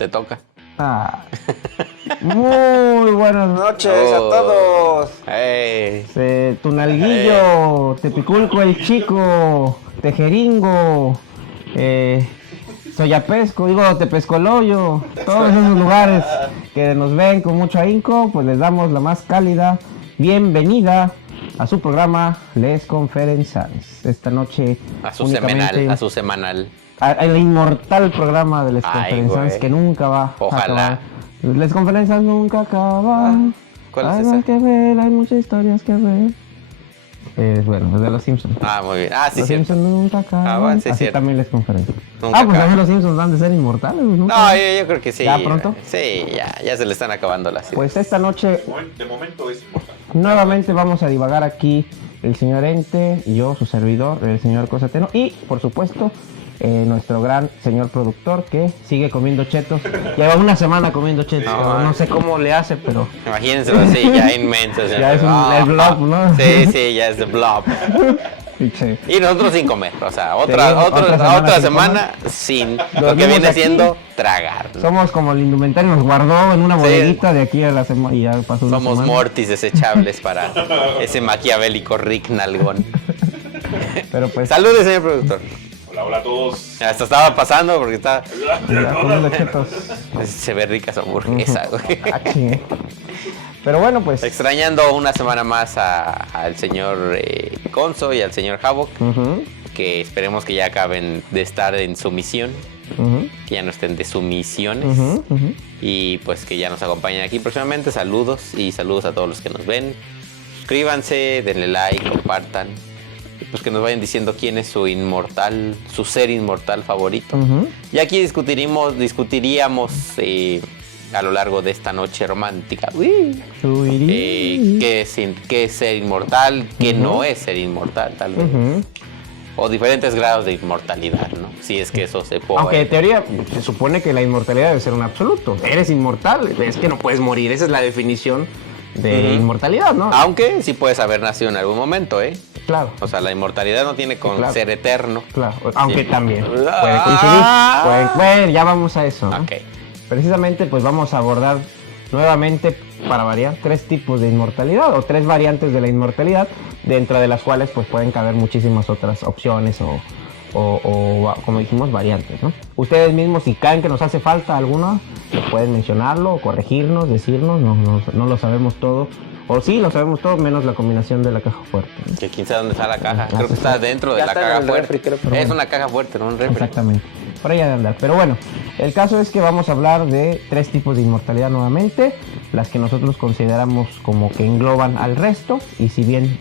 te toca. Muy buenas noches a todos. Tunalguillo, Tepiculco el Chico, Tejeringo, Soyapesco, Tepescoloyo, todos esos lugares que nos ven con mucho ahínco, pues les damos la más cálida bienvenida a su programa Les Conferenzales. Esta noche a su semanal. El inmortal programa de Les Conferenzales que nunca va a acabar. Les Conferenzas nunca acaban. ¿Cuál es esa? Que ver, hay muchas historias que ver. Bueno, es de los Simpsons. Muy bien. Sí, los Simpsons nunca acaban. Bueno, sí, así cierto. también Les Conferenzas. Pues también los Simpsons van de ser inmortales. ¿Nunca? No, yo creo que sí. ¿Ya pronto? Sí, ya se le están acabando las ideas. Pues esta noche, de momento es inmortal. Nuevamente vamos a divagar aquí el señor Ente y yo, su servidor, el señor Cosateno, y por supuesto nuestro gran señor productor que sigue comiendo chetos. Lleva una semana comiendo chetos. No sé cómo le hace, pero... Imagínense así, ya inmenso. Ya es el blob, ¿no? Sí, ya es el blob. Sí. Y nosotros sin comer, o sea, otra semana sin lo que viene siendo tragar. Somos como el indumentario, nos guardó en una bodeguita de aquí a la semana y ya pasó una Somos semana. mortis desechables para ese maquiavélico Rick Nalgón. Pero pues... Saludos, señor productor. Hola a todos. Hasta estaba pasando porque está... comiendo chetos. Se ve rica su hamburguesa, güey. Pero bueno, pues... Extrañando una semana más al señor Conso y al señor Havok, que esperemos que ya acaben de estar en su misión, que ya no estén de sumisiones, y pues que ya nos acompañen aquí próximamente. Saludos y saludos a todos los que nos ven. Suscríbanse, denle like, compartan. Pues que nos vayan diciendo quién es su ser inmortal favorito. Y aquí discutiríamos a lo largo de esta noche romántica qué es ser inmortal, qué no es ser inmortal, tal vez. O diferentes grados de inmortalidad, ¿no? Si es que eso se puede. Aunque en teoría se supone que la inmortalidad debe ser un absoluto. Eres inmortal, es que no puedes morir. Esa es la definición de inmortalidad, ¿no? Aunque sí puedes haber nacido en algún momento, ¿eh? Claro. O sea, la inmortalidad no tiene con ser eterno. Claro, aunque también puede coincidir. Ya vamos a eso, ¿no? Ok. Precisamente, pues vamos a abordar nuevamente, para variar, 3 tipos de inmortalidad o 3 variantes de la inmortalidad, dentro de las cuales pues pueden caber muchísimas otras opciones o como dijimos, variantes, ¿no? Ustedes mismos, si creen que nos hace falta alguna, pueden mencionarlo o corregirnos, decirnos, no lo sabemos todo. O sí, lo sabemos todo, menos la combinación de la caja fuerte, ¿no? Que quién sabe dónde está la caja. Creo que está dentro de la caja fuerte. Es una caja fuerte, no un refri. Exactamente. Por allá de andar. Pero bueno, el caso es que vamos a hablar de 3 tipos de inmortalidad nuevamente. Las que nosotros consideramos como que engloban al resto. Y si bien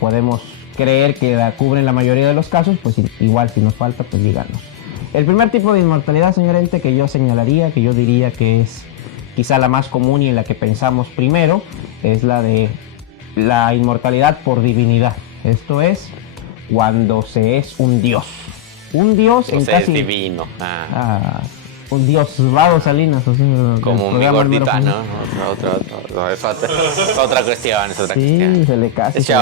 podemos creer que cubren la mayoría de los casos, pues igual si nos falta, pues díganos. El primer tipo de inmortalidad, señor Ente, que yo señalaría, que yo diría que es quizá la más común y en la que pensamos primero, es la de la inmortalidad por divinidad. Esto es cuando se es un dios. Un dios en casi... es divino. Un dios, Vado Salinas. Como mi gordita, ¿no? Es otra cuestión, Sí, se le casi se le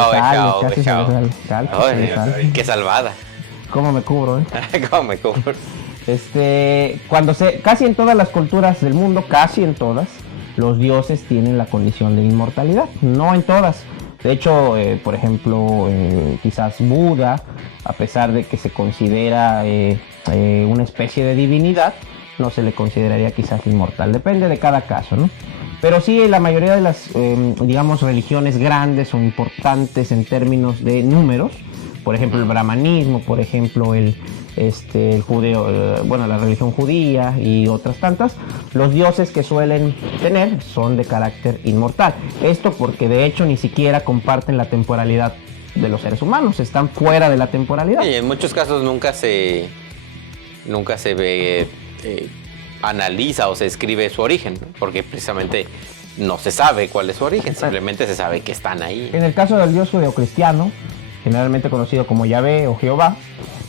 sale. Qué salvada. ¿Cómo me cubro, ¿Cómo me cubro? Casi en todas las culturas del mundo, casi en todas, los dioses tienen la condición de inmortalidad. No en todas. De hecho, por ejemplo, quizás Buda, a pesar de que se considera una especie de divinidad, no se le consideraría quizás inmortal. Depende de cada caso, ¿no? Pero sí, la mayoría de las, digamos, religiones grandes o importantes en términos de números, por ejemplo, el brahmanismo, por ejemplo, el judeo, la religión judía y otras tantas, los dioses que suelen tener son de carácter inmortal. Esto porque de hecho ni siquiera comparten la temporalidad de los seres humanos, están fuera de la temporalidad. Y en muchos casos nunca se ve, analiza o se escribe su origen, ¿no? Porque precisamente no se sabe cuál es su origen, simplemente se sabe que están ahí. En el caso del dios judeocristiano, generalmente conocido como Yahvé o Jehová,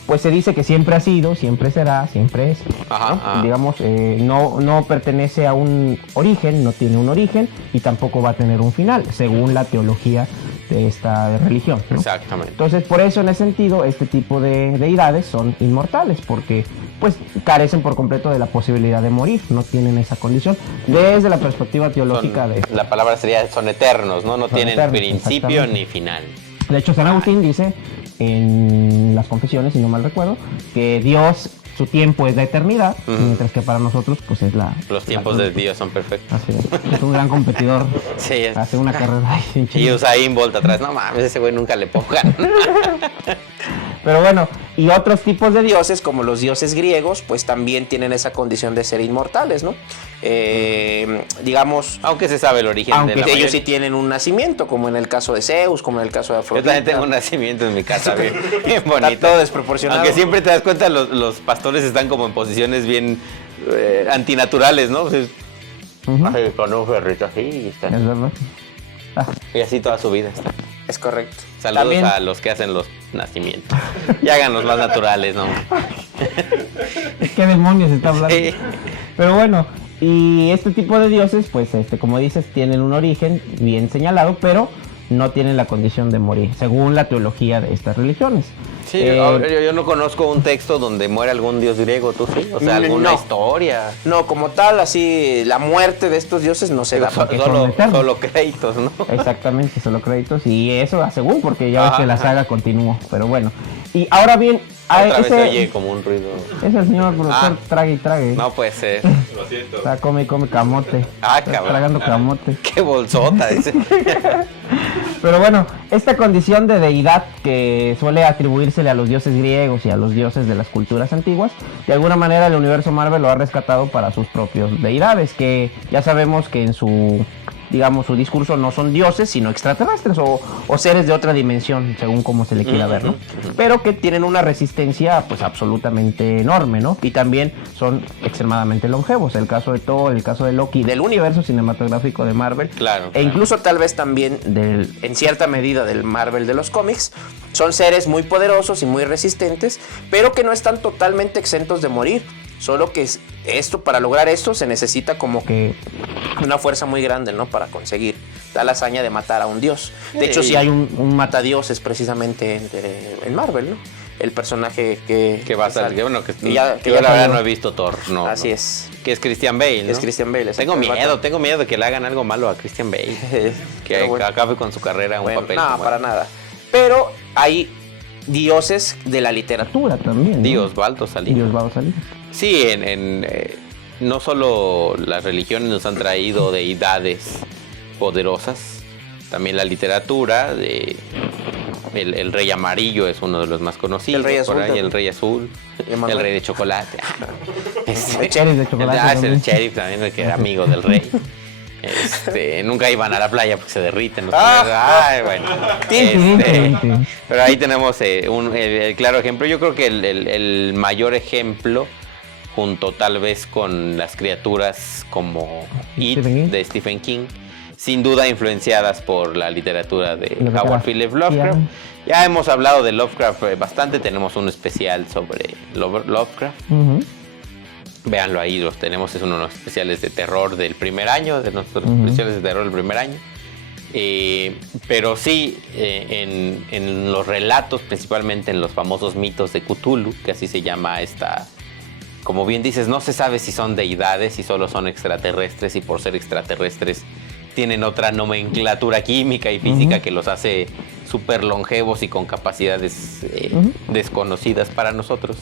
pues se dice que siempre ha sido, siempre será, siempre es. ¿No? Digamos, no pertenece a un origen, no tiene un origen y tampoco va a tener un final, según la teología de esta religión, ¿no? Exactamente. Entonces, por eso en ese sentido, este tipo de deidades son inmortales, porque pues carecen por completo de la posibilidad de morir, no tienen esa condición. Desde la perspectiva teológica la palabra sería son eternos, ¿no? No tienen eternos, principio ni final. De hecho, San Agustín dice en las Confesiones, si no mal recuerdo, que Dios, su tiempo es la eternidad, mientras que para nosotros, pues es los tiempos de Dios son perfectos. Así es un gran competidor. Sí, hace una carrera ahí. Y Usain Bolt atrás, no mames, ese güey nunca le pongan. Pero bueno, y otros tipos de dioses, como los dioses griegos, pues también tienen esa condición de ser inmortales, ¿no? Digamos... Aunque se sabe el origen aunque de la ellos sí tienen un nacimiento, como en el caso de Zeus, como en el caso de Afrodita. Yo también tengo un nacimiento en mi casa, bien bonito. Está todo desproporcionado. Aunque siempre te das cuenta, los pastores están como en posiciones bien antinaturales, ¿no? Con un ferrito así y están. Es verdad. Y así toda su vida está. Es correcto. Saludos También a los que hacen los nacimientos. Y háganlos más naturales, ¿no? ¿Qué demonios está hablando? Sí. Pero bueno, y este tipo de dioses, pues como dices, tienen un origen bien señalado, pero no tienen la condición de morir, según la teología de estas religiones. Sí, yo no conozco un texto donde muere algún dios griego, ¿tú sí? O sea, alguna historia. No, como tal, así, la muerte de estos dioses no se da. Solo créditos, ¿no? Exactamente, solo créditos. Y eso, según, porque ya ves que la saga continuó. Pero bueno. Y ahora bien... Otra vez se oye como un ruido. Es el señor productor, trague y trague. No puede ser. Lo siento. Está come camote. Está cabrón. Tragando camote. Qué bolsota, dice. Pero bueno, esta condición de deidad que suele atribuírsele a los dioses griegos y a los dioses de las culturas antiguas, de alguna manera el universo Marvel lo ha rescatado para sus propios deidades, que ya sabemos que en su discurso no son dioses, sino extraterrestres o seres de otra dimensión, según como se le quiera ver, ¿no? Pero que tienen una resistencia pues absolutamente enorme, ¿no? Y también son extremadamente longevos. El caso de Thor, el caso de Loki, del universo cinematográfico de Marvel. Claro. E incluso tal vez también en cierta medida del Marvel de los cómics, son seres muy poderosos y muy resistentes, pero que no están totalmente exentos de morir. Solo que para lograr esto se necesita como que una fuerza muy grande, ¿no? Para conseguir tal hazaña de matar a un dios. De hecho, sí hay un matadioses precisamente en Marvel, ¿no? El personaje que va a salir, bueno, que yo la verdad no he visto Thor, no. Así es. Que es Christian Bale, ¿no? Es Christian Bale. Tengo miedo de que le hagan algo malo a Christian Bale. Que acabe con su carrera un papel. No, para nada. Pero hay dioses de la literatura también, ¿no? Osvaldo Salinas. Sí, no solo las religiones nos han traído deidades poderosas, también la literatura, el Rey Amarillo es uno de los más conocidos, el Rey Azul, el Rey de Chocolate. El Sheriff de Chocolate. Es el Sheriff también, el que era amigo del Rey. Nunca iban a la playa porque se derriten. Pero ahí tenemos el claro ejemplo. Yo creo que el mayor ejemplo, junto tal vez con las criaturas como It de Stephen King, sin duda influenciadas por la literatura de Howard Phillips Lovecraft. Ya hemos hablado de Lovecraft bastante, tenemos un especial sobre Lovecraft. Véanlo ahí, los tenemos, es uno de los especiales de terror del primer año, de nuestros especiales de terror del primer año. Pero sí, en los relatos, principalmente en los famosos mitos de Cthulhu, que así se llama esta, como bien dices, no se sabe si son deidades, si solo son extraterrestres, y por ser extraterrestres tienen otra nomenclatura química y física que los hace súper longevos y con capacidades desconocidas para nosotros.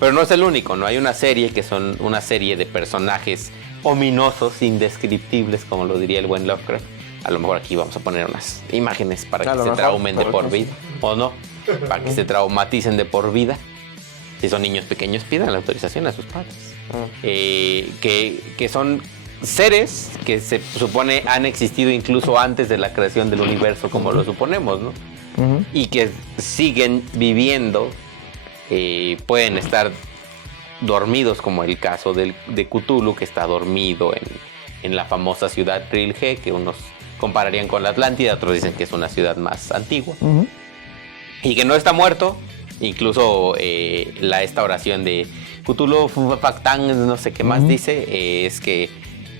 Pero no es el único, ¿no? Hay una serie que son una serie de personajes ominosos, indescriptibles, como lo diría el buen Lovecraft. A lo mejor aquí vamos a poner unas imágenes para que se traumen de por vida, o no, para que se traumaticen de por vida. Si son niños pequeños, pidan la autorización a sus padres. Que son seres que se supone han existido incluso antes de la creación del universo, como lo suponemos, ¿no? Y que siguen viviendo. Pueden estar dormidos, como el caso de Cthulhu, que está dormido en la famosa ciudad Trilge, que unos compararían con la Atlántida, otros dicen que es una ciudad más antigua, y que no está muerto. Incluso esta oración de Cthulhu Factán, no sé qué más dice, es que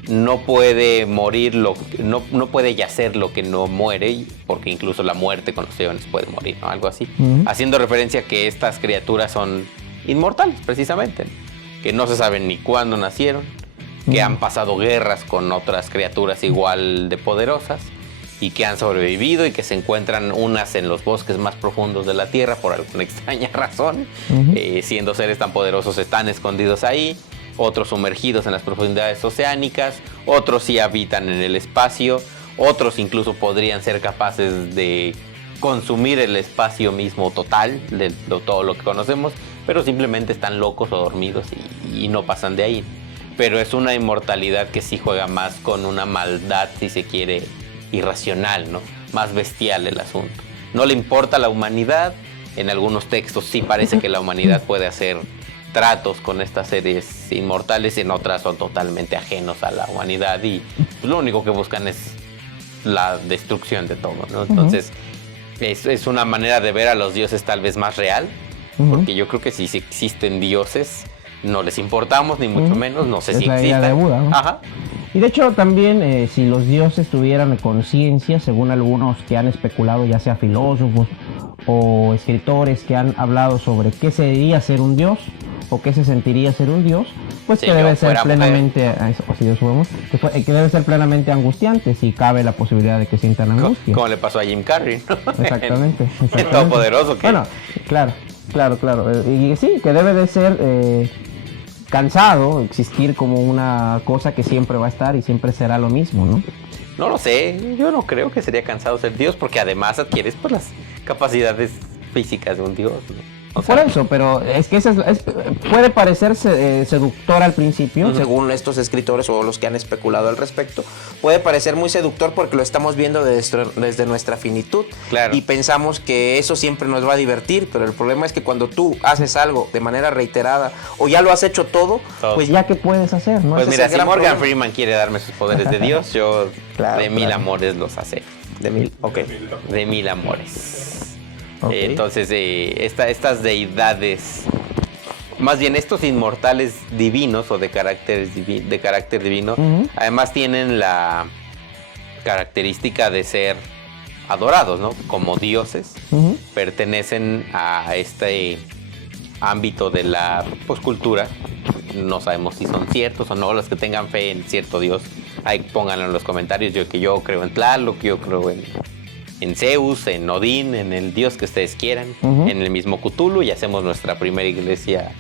no puede morir, no puede yacer lo que no muere, porque incluso la muerte con los eones puede morir, ¿no? Algo así. Haciendo referencia a que estas criaturas son inmortales, precisamente, que no se sabe ni cuándo nacieron, que han pasado guerras con otras criaturas igual de poderosas y que han sobrevivido y que se encuentran unas en los bosques más profundos de la Tierra por alguna extraña razón, siendo seres tan poderosos están escondidos ahí, otros sumergidos en las profundidades oceánicas, otros sí habitan en el espacio, otros incluso podrían ser capaces de consumir el espacio mismo total de todo lo que conocemos, pero simplemente están locos o dormidos y no pasan de ahí. Pero es una inmortalidad que sí juega más con una maldad, si se quiere, irracional, ¿no? Más bestial el asunto. No le importa a la humanidad. En algunos textos sí parece que la humanidad puede hacer tratos con estas seres inmortales, en otras son totalmente ajenos a la humanidad y pues, lo único que buscan es la destrucción de todo, ¿no? Entonces es una manera de ver a los dioses tal vez más real, porque yo creo que si existen dioses no les importamos, ni mucho menos, no sé si existen. De Buda, ¿no? Ajá. Y de hecho también si los dioses tuvieran conciencia, según algunos que han especulado, ya sea filósofos o escritores que han hablado sobre qué sería ser un dios o qué se sentiría ser un dios, pues que debe ser plenamente, que debe ser plenamente angustiante, si cabe la posibilidad de que sientan angustia. Como le pasó a Jim Carrey, ¿no? Exactamente. El todopoderoso que... Bueno, claro. Y sí, que debe de ser cansado, existir como una cosa que siempre va a estar y siempre será lo mismo, ¿no? No lo sé, yo no creo que sería cansado ser Dios, porque además adquieres pues las capacidades físicas de un Dios, ¿no? O sea, por eso, pero es que puede parecer seductor al principio, según estos escritores o los que han especulado al respecto, puede parecer muy seductor porque lo estamos viendo desde nuestra finitud, claro. Y pensamos que eso siempre nos va a divertir, pero el problema es que cuando tú haces algo de manera reiterada o ya lo has hecho todo, pues ya que puedes hacer, ¿no? Pues Ese mira, es si el gran Morgan problema. Freeman quiere darme sus poderes de Dios, yo Claro, de mil amores los acepto. De 1000, ok. De mil amores. Okay. Entonces, estas deidades, más bien estos inmortales divinos o de carácter divino, además tienen la característica de ser adorados, ¿no? Como dioses, pertenecen a este ámbito de la cultura. No sabemos si son ciertos o no. Los que tengan fe en cierto dios, ahí pónganlo en los comentarios. Yo creo en Tlaloc, yo creo en Zeus, en Odín, en el dios que ustedes quieran, en el mismo Cthulhu, y hacemos nuestra primera iglesia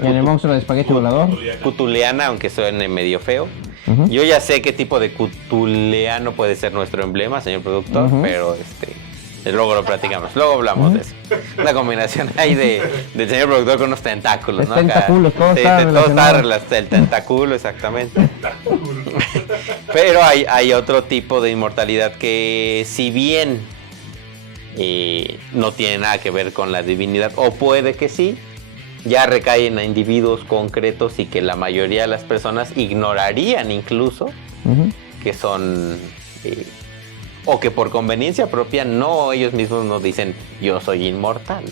En el monstruo de espagueti volador. cthulhuiana, aunque suene medio feo. Yo ya sé qué tipo de cthulhuiano puede ser nuestro emblema, señor productor, pero luego lo platicamos, luego hablamos de eso. Una combinación ahí del señor productor con unos tentáculos, ¿no? Tentáculos, todo está relacionado. El tentáculo, exactamente. Pero hay otro tipo de inmortalidad que, si bien no tiene nada que ver con la divinidad, o puede que sí, ya recaen a individuos concretos y que la mayoría de las personas ignorarían incluso, que son... o que por conveniencia propia ellos mismos nos dicen yo soy inmortal.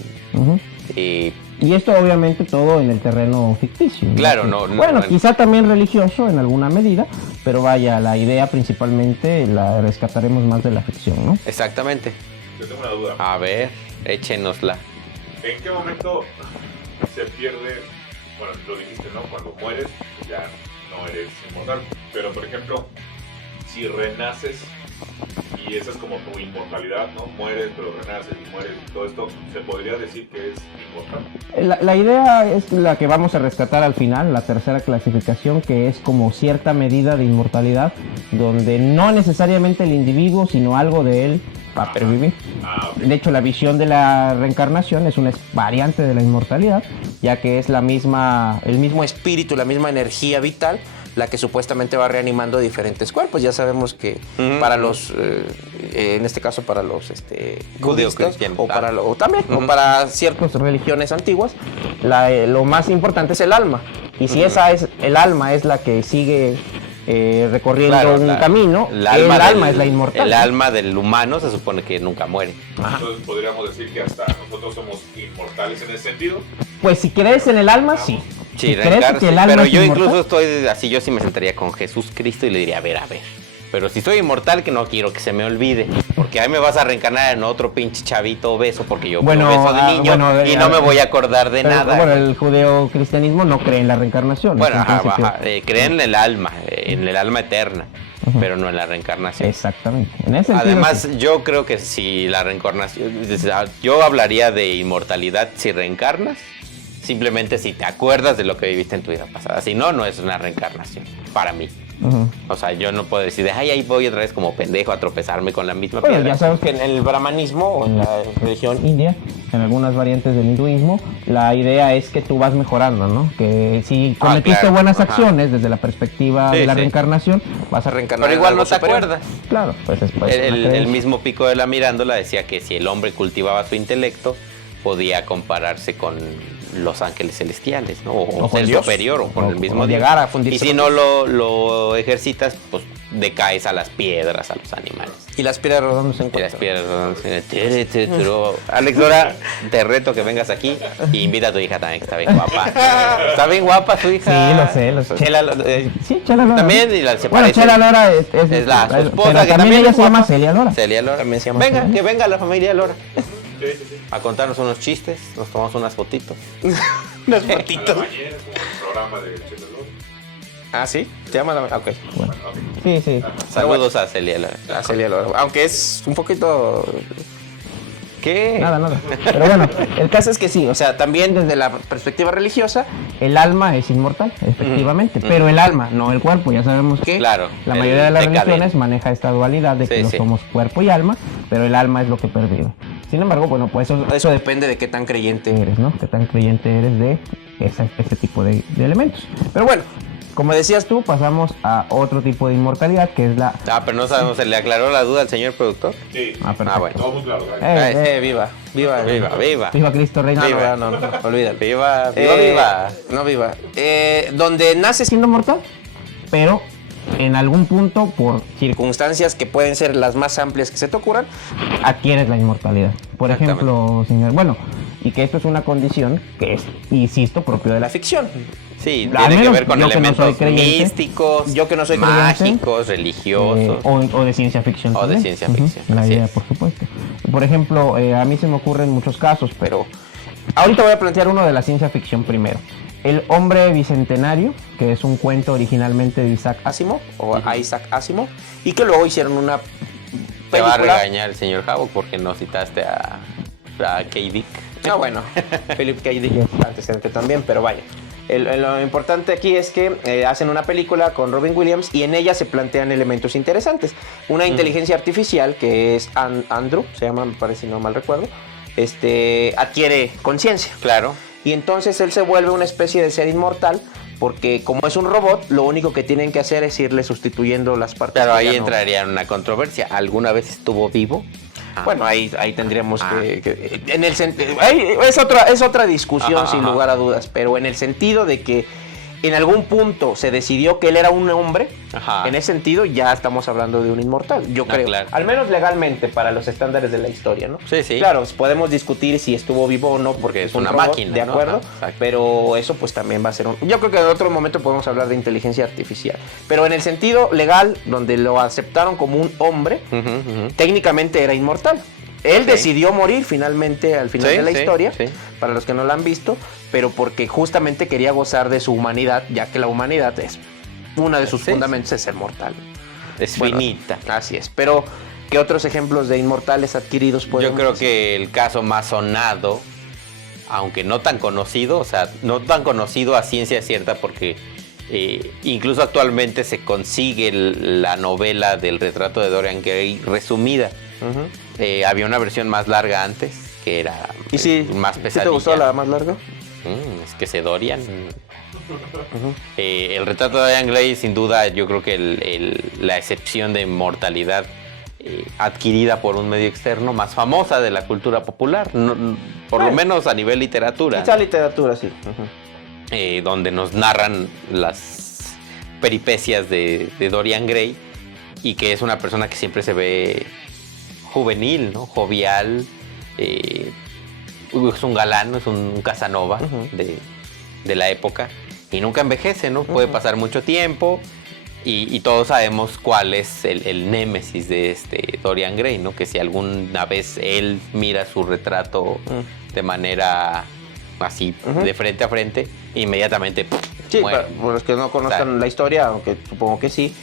Y esto obviamente todo en el terreno ficticio, ¿no? Claro, Bueno, quizá también religioso en alguna medida, pero vaya, la idea principalmente la rescataremos más de la ficción, ¿no? Exactamente. Yo tengo una duda. A ver, échenosla. ¿En qué momento se pierde? Bueno, lo dijiste, ¿no? Cuando mueres, ya no eres inmortal. Pero, por ejemplo, si renaces, y esa es como tu inmortalidad, ¿no? Mueres, pero renaces y mueres y todo esto, ¿se podría decir que es inmortal? La idea es la que vamos a rescatar al final, la tercera clasificación, que es como cierta medida de inmortalidad, donde no necesariamente el individuo, sino algo de él va a pervivir. De hecho, la visión de la reencarnación es una variante de la inmortalidad, ya que es el mismo Espíritu, la misma energía vital, la que supuestamente va reanimando diferentes cuerpos. Ya sabemos que para los, en este caso para los budistas, o para ciertas religiones antiguas, lo más importante es el alma. Y si el alma es la que sigue recorriendo un camino, el alma es la inmortal. El alma del humano se supone que nunca muere. Entonces podríamos decir que hasta nosotros somos inmortales en ese sentido. Pues si crees en el alma, sí. Sí, pero yo es incluso estoy así, yo sí me sentaría con Jesús Cristo y le diría, a ver, Pero si soy inmortal, que no quiero que se me olvide. Porque ahí me vas a reencarnar en otro pinche chavito obeso, porque yo fui obeso de niño y no me voy a acordar de nada. Bueno, el judeocristianismo no cree en la reencarnación. Bueno, creen en el alma eterna, pero no en la reencarnación. Exactamente. En ese sentido, además, sí. yo creo que si la reencarnación, yo hablaría de inmortalidad si reencarnas, simplemente si te acuerdas de lo que viviste en tu vida pasada. Si no, no es una reencarnación, para mí. O sea, yo no puedo decir, ay, ahí voy otra vez como pendejo a tropezarme con la misma piedra. Ya sabes que en el brahmanismo o en la religión india, en algunas variantes del hinduismo, la idea es que tú vas mejorando, ¿no? Que si cometiste buenas acciones desde la perspectiva de la reencarnación, vas a reencarnar. Pero igual no te acuerdas. Claro, pues después. El mismo Pico de la Mirándola decía que si el hombre cultivaba su intelecto, podía compararse con los ángeles celestiales, ¿no? O ser superior o con el mismo Dios. Llegar a fundirse. Y si no lo ejercitas, pues decaes a las piedras, a los animales. Y las piedras rodando se encuentran. Y las piedras rodando se encuentran. Alex Dora, te reto que vengas aquí y invita a tu hija también, que está bien guapa. Está bien guapa tu hija. Sí, lo sé. Chela, sí, Chela Lora. También, y se bueno, parece. Chela Lora es su esposa, pero que también ella es se llama guapa. Celia Lora. Celia Lora. También se llama Venga, Celia. que venga la familia Lora. Sí. A contarnos unos chistes, nos tomamos unas fotitos. Unas A la fotitos. mañana, como el programa de Chela Lora. Ah, ¿sí? ¿Te llama la... Ok. Bueno, Ok. sí. Saludos a Celia Lora. A Celia Lora. Aunque es un poquito... ¿Qué? Nada. Pero bueno, el caso es que sí, o sea, también desde la perspectiva religiosa, el alma es inmortal, efectivamente, pero el alma, no el cuerpo. Ya sabemos que Claro, la mayoría de las decadente. religiones maneja esta dualidad de que no somos cuerpo y alma, pero el alma es lo que pervive. Sin embargo, bueno, pues eso depende de qué tan creyente eres, ¿no? Qué tan creyente eres de ese tipo de elementos. Pero bueno, como decías tú, pasamos a otro tipo de inmortalidad, que es la... pero no sabemos, ¿se le aclaró la duda al señor productor? Sí. Perfecto. Bueno. Todo muy claro. Gracias. Viva. Viva Cristo Rey. No, olvídalo. Viva. No, viva. Donde naces Siendo mortal, pero en algún punto, por circunstancias que pueden ser las más amplias que se te ocurran, adquieres la inmortalidad. Por ejemplo, señor, bueno, y que esto es una condición que es, insisto, propio de la ficción. Sí, Al tiene que menos ver con yo que no elementos soy creyente, místicos, yo que no soy mágicos, religiosos. O de ciencia ficción. O de también. ciencia ficción, La así idea, es. por supuesto. Por ejemplo, a mí se me ocurren muchos casos, pero ahorita voy a plantear uno de la ciencia ficción primero. El hombre bicentenario, que es un cuento originalmente de Isaac Asimov, Isaac Asimov, y que luego hicieron una Te va a película. regañar el señor Havok porque no citaste a K. Dick. No, bueno, Philip K. Dick antecedente también, pero vaya. Lo importante aquí es que hacen una película con Robin Williams y en ella se plantean elementos interesantes. Una inteligencia artificial que es Andrew, se llama, me parece, si no mal recuerdo, adquiere conciencia. Claro. Y entonces él se vuelve una especie de ser inmortal porque como es un robot, lo único que tienen que hacer es irle sustituyendo las partes. Pero que ahí ya no- entraría en una controversia. ¿Alguna vez estuvo vivo? Bueno, ahí tendríamos que en el es otra discusión sin lugar a dudas, pero en el sentido de que en algún punto se decidió que él era un hombre, en ese sentido ya estamos hablando de un inmortal, yo creo. Claro. Al menos legalmente para los estándares de la historia, ¿no? Sí. Claro, podemos discutir si estuvo vivo o no porque es una robot, máquina, de ¿no? acuerdo, Exacto. pero eso pues también va a ser yo creo que en otro momento podemos hablar de inteligencia artificial, pero en el sentido legal donde lo aceptaron como un hombre, técnicamente era inmortal. Él decidió morir finalmente al final de la historia, para los que no la han visto, pero porque justamente quería gozar de su humanidad, ya que la humanidad es uno de sus fundamentos es ser mortal. Es finita. Así es, pero ¿qué otros ejemplos de inmortales adquiridos podemos Yo creo decir? que el caso más sonado, aunque no tan conocido, o sea, no tan conocido a ciencia cierta porque incluso actualmente se consigue la novela del retrato de Dorian Gray resumida. Había una versión más larga antes, que era más pesadilla. ¿Sí te gustó la más larga? Es que se Dorian. El retrato de Dorian Gray, sin duda, yo creo que la excepción de inmortalidad adquirida por un medio externo más famosa de la cultura popular, por lo menos a nivel literatura. Quizá literatura, sí. Donde nos narran las peripecias de Dorian Gray y que es una persona que siempre se ve juvenil, ¿no? Jovial, es un galán, es un Casanova de la época y nunca envejece, ¿no? Puede pasar mucho tiempo Y todos sabemos cuál es el némesis de Dorian Gray, ¿no? Que si alguna vez él mira su retrato de manera así, de frente a frente, inmediatamente sí, muere. Para los que no conozcan la historia, aunque supongo que sí,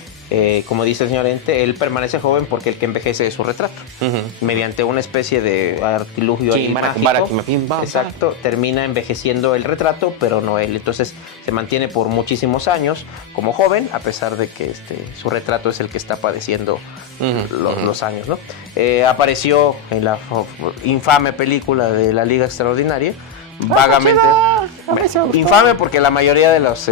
como dice el señor Ente, él permanece joven porque el que envejece es su retrato. Mediante una especie de artilugio mágico, exacto, termina envejeciendo el retrato, pero no él. Entonces se mantiene por muchísimos años como joven, a pesar de que su retrato es el que está padeciendo los años, ¿no? Apareció en la infame película de La Liga Extraordinaria, vagamente infame porque la mayoría de los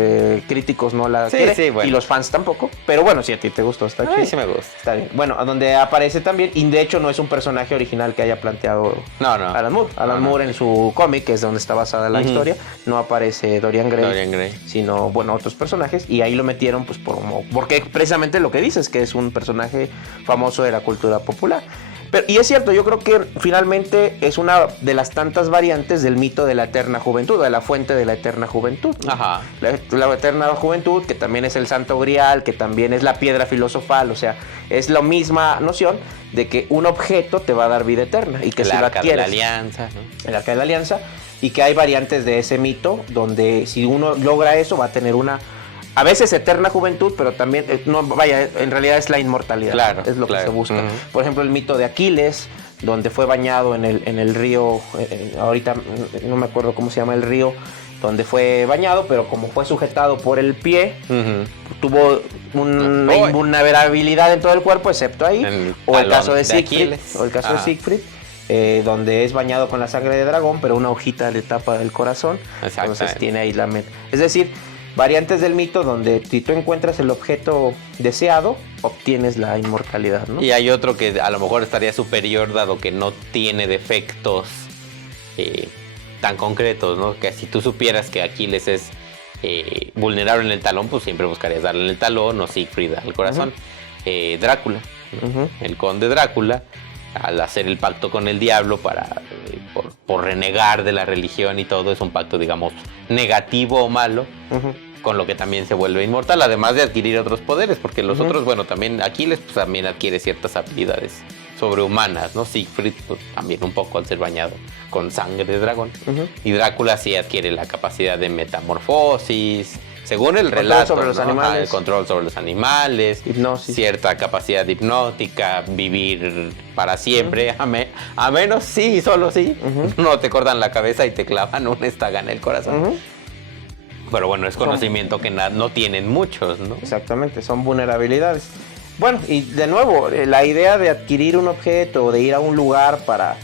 críticos no la quiere, bueno. Y los fans tampoco, pero bueno, si a ti te gustó, está chido. Sí me gusta. Está bien. Bueno, a donde aparece también, y de hecho no es un personaje original que haya planteado Alan Moore. Alan Moore en su cómic, que es donde está basada la historia, no aparece Dorian Gray, sino, bueno, otros personajes, y ahí lo metieron pues porque precisamente lo que dices, que es un personaje famoso de la cultura popular. Y es cierto, yo creo que finalmente es una de las tantas variantes del mito de la eterna juventud, de la fuente de la eterna juventud. Ajá. La eterna juventud, que también es el santo grial, que también es la piedra filosofal, o sea, es la misma noción de que un objeto te va a dar vida eterna y que si lo adquieres, el arca de la alianza, ¿no? El arca de la alianza, y que hay variantes de ese mito donde si uno logra eso va a tener una... A veces eterna juventud, pero también, en realidad es la inmortalidad. Claro, es lo que se busca. Por ejemplo, el mito de Aquiles, donde fue bañado en el río, ahorita no me acuerdo cómo se llama el río, donde fue bañado, pero como fue sujetado por el pie, tuvo una invulnerabilidad en todo el cuerpo, excepto ahí. O el caso de Siegfried, donde es bañado con la sangre de dragón, pero una hojita le tapa el corazón. Entonces tiene aislamiento. Es decir, variantes del mito donde si tú encuentras el objeto deseado, obtienes la inmortalidad, ¿no? Y hay otro que a lo mejor estaría superior, dado que no tiene defectos tan concretos, ¿no? Que si tú supieras que Aquiles es vulnerable en el talón, pues siempre buscarías darle en el talón, o Siegfried al corazón. Drácula, ¿no? El conde Drácula, al hacer el pacto con el diablo por renegar de la religión y todo, es un pacto, digamos, negativo o malo, con lo que también se vuelve inmortal, además de adquirir otros poderes, porque los otros, bueno, también Aquiles pues, también adquiere ciertas habilidades sobrehumanas, ¿no? Siegfried pues, también un poco al ser bañado con sangre de dragón, y Drácula sí adquiere la capacidad de metamorfosis, según el relato, sobre los animales. El control sobre los animales, hipnosis, cierta capacidad hipnótica, vivir para siempre, a menos sí, solo sí, no te cortan la cabeza y te clavan una estaca en el corazón. Pero bueno, es conocimiento que no tienen muchos, ¿no? Exactamente, son vulnerabilidades. Bueno, y de nuevo, la idea de adquirir un objeto o de ir a un lugar para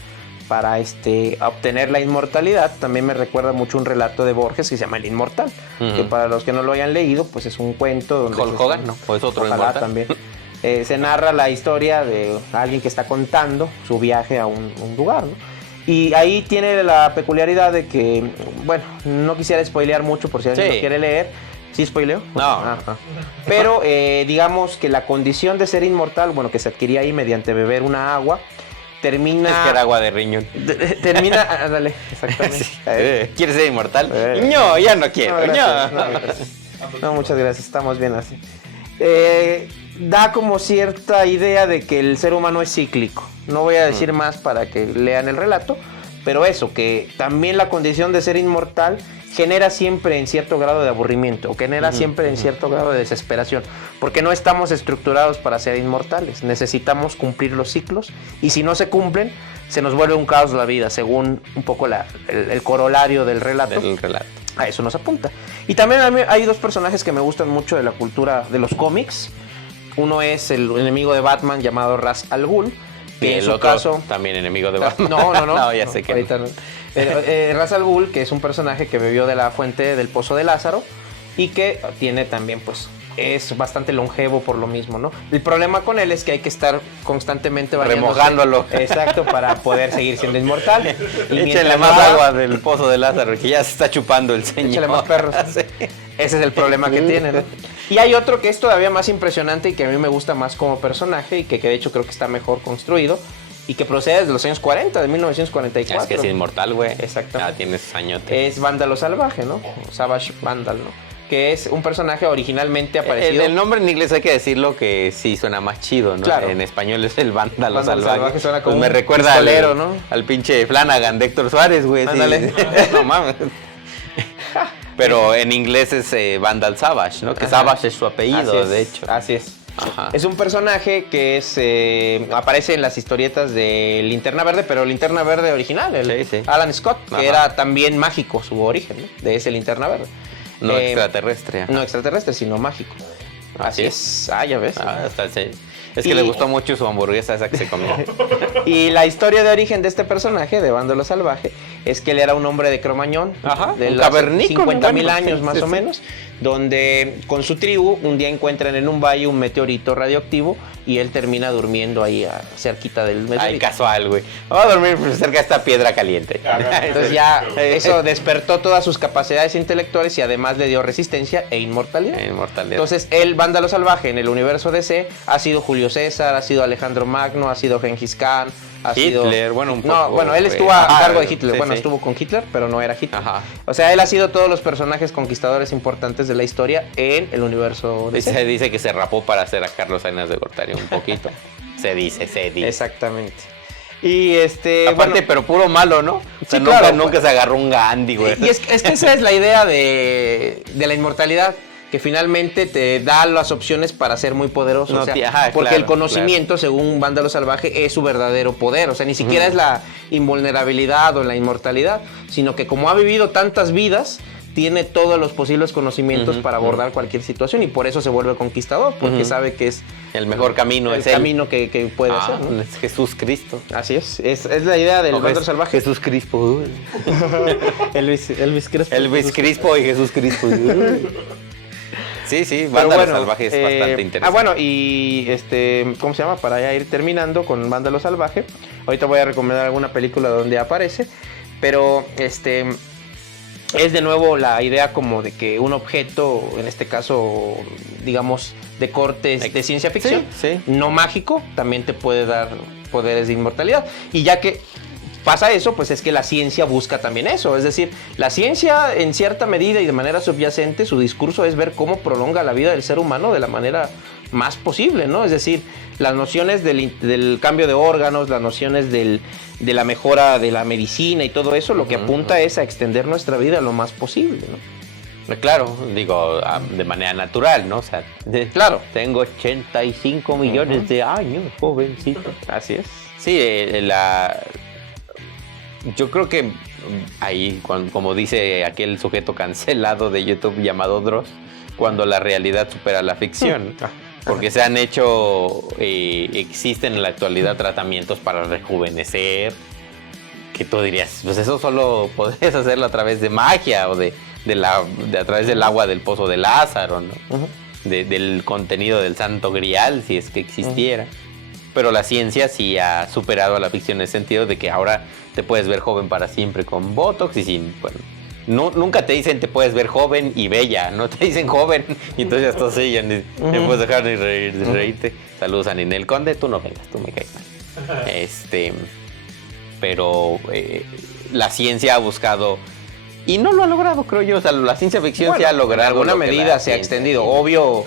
obtener la inmortalidad también me recuerda mucho un relato de Borges que se llama El Inmortal, que para los que no lo hayan leído, pues es un cuento donde... Hulk Hogan, ¿no? ¿O es otro inmortal? También. Se narra la historia de alguien que está contando su viaje a un lugar, ¿no? Y ahí tiene la peculiaridad de que, bueno, no quisiera spoilear mucho por si alguien lo quiere leer. ¿Sí spoileo? No. Ajá. Pero digamos que la condición de ser inmortal, bueno, que se adquiría ahí mediante beber una agua, termina... Es que era agua de riñón. Termina... Dale, exactamente. Sí. ¿Quieres ser inmortal? No, ya no quiero. No, muchas gracias. Estamos bien así. Da como cierta idea de que el ser humano es cíclico. No voy a decir más para que lean el relato, pero eso, que también la condición de ser inmortal genera siempre en cierto grado de aburrimiento, o genera siempre en cierto grado de desesperación, porque no estamos estructurados para ser inmortales, necesitamos cumplir los ciclos, y si no se cumplen, se nos vuelve un caos la vida, según un poco el corolario del relato. A eso nos apunta. Y también hay dos personajes que me gustan mucho de la cultura de los cómics. Uno es el enemigo de Batman llamado Ra's al Ghul, que en su caso también enemigo de Batman. No, ya sé que ahorita no. Ra's al Ghul, que es un personaje que bebió de la fuente del pozo de Lázaro y que tiene también, pues, es bastante longevo por lo mismo, ¿no? El problema con él es que hay que estar constantemente remojándolo. Exacto, para poder seguir siendo inmortal. Échale más agua del pozo de Lázaro, que ya se está chupando el señor. Échale más perros. Sí. Ese es el problema que tiene, ¿no? Y hay otro que es todavía más impresionante y que a mí me gusta más como personaje y que de hecho creo que está mejor construido y que procede desde los años 40, de 1944. Es que es inmortal, güey. Exactamente. Ya tienes años. Es Vándalo Salvaje, ¿no? Savage Vandal, ¿no? que es un personaje originalmente aparecido. El nombre en inglés hay que decirlo que sí suena más chido, ¿no? Claro. En español es el Vándalo Vándalo Salvaje. Salvaje suena como Pues me un recuerda pistolero, ¿no? al pinche Flanagan de Héctor Suárez, güey. Sí. Ándale. No mames. Pero en inglés es Vandal Savage, ¿no? Que Ajá. Savage es su apellido, de hecho. Así es. Ajá. Es un personaje que aparece en las historietas de Linterna Verde, pero Linterna Verde original, el Sí. Alan Scott, que Ajá. era también mágico su origen, ¿no? De ese Linterna Verde. No extraterrestre. No extraterrestre, sino mágico. Así es. Ah, ya ves. Es que le gustó mucho su hamburguesa esa que se comió. Y la historia de origen de este personaje, de Vándalo Salvaje, es que él era un hombre de Cromañón, Ajá, de un los cavernícola, 50,000 bueno, años sí, más sí, o sí. menos, donde con su tribu un día encuentran en un valle un meteorito radioactivo y él termina durmiendo ahí cerquita del meteorito. Ay, casual, güey. Vamos a dormir cerca de esta piedra caliente. Entonces ya eso despertó todas sus capacidades intelectuales y además le dio resistencia e inmortalidad. Inmortalidad. Entonces el Vándalo Salvaje en el universo DC ha sido Julio César, ha sido Alejandro Magno, ha sido Gengis Khan, ha sido... Hitler, bueno, un poco... No, bueno, él estuvo a cargo de Hitler. Sí, Bueno, sí. estuvo con Hitler, pero no era Hitler. Ajá. O sea, él ha sido todos los personajes conquistadores importantes de la historia en el universo DC. Se dice que se rapó para hacer a Carlos Salinas de Gortari un poquito. Se dice. Exactamente. Y Aparte, bueno, pero puro malo, ¿no? O sea, Sí, claro. nunca se agarró un Gandhi, güey. y es que esa es la idea de la inmortalidad, que finalmente te da las opciones para ser muy poderoso. No, o sea, ajá, porque claro, el conocimiento, según Vándalo Salvaje, es su verdadero poder. O sea, ni siquiera es la invulnerabilidad o la inmortalidad, sino que como ha vivido tantas vidas, tiene todos los posibles conocimientos para abordar cualquier situación y por eso se vuelve conquistador, porque sabe que es El mejor camino el es él. camino que puede hacer, ¿no? Es Jesús Cristo. Así es la idea del Vándalo Salvaje. Jesús Crispo. Elvis Crespo. Elvis Crispo y Jesús Crispo. Sí, Pero Vándalo bueno, Salvaje es bastante interesante. bueno, y ¿cómo se llama? Para ya ir terminando con Vándalo Salvaje. Ahorita voy a recomendar alguna película donde aparece, pero es de nuevo la idea como de que un objeto, en este caso, digamos, de cortes de ciencia ficción, Sí. no mágico, también te puede dar poderes de inmortalidad. Y ya que pasa eso, pues es que la ciencia busca también eso. Es decir, la ciencia en cierta medida y de manera subyacente, su discurso es ver cómo prolonga la vida del ser humano de la manera más posible, ¿no? Es decir, las nociones del cambio de órganos, las nociones de la mejora de la medicina y todo eso, lo que apunta es a extender nuestra vida lo más posible, ¿no? Claro, digo, de manera natural, ¿no? O sea, Claro. tengo 85 millones de años, jovencito. Así es. Sí, yo creo que ahí, como dice aquel sujeto cancelado de YouTube llamado Dross, cuando la realidad supera la ficción. Porque se han hecho, existen en la actualidad tratamientos para rejuvenecer, que tú dirías, pues eso solo podrías hacerlo a través de magia o a través del agua del pozo de Lázaro, ¿no? Del contenido del Santo Grial, si es que existiera. Pero la ciencia sí ha superado a la ficción en el sentido de que ahora te puedes ver joven para siempre con Botox y sin... Bueno, nunca te dicen te puedes ver joven y bella, no te dicen joven y entonces ya estás ahí, ya ni puedes dejar ni reírte. Saludos a Ninel Conde, tú no vengas, tú me caes mal. Pero la ciencia ha buscado y no lo ha logrado, creo yo. O sea, la ciencia ficción sí ha logrado. En alguna lo que medida la se ha ciencia extendido. tiene. Obvio.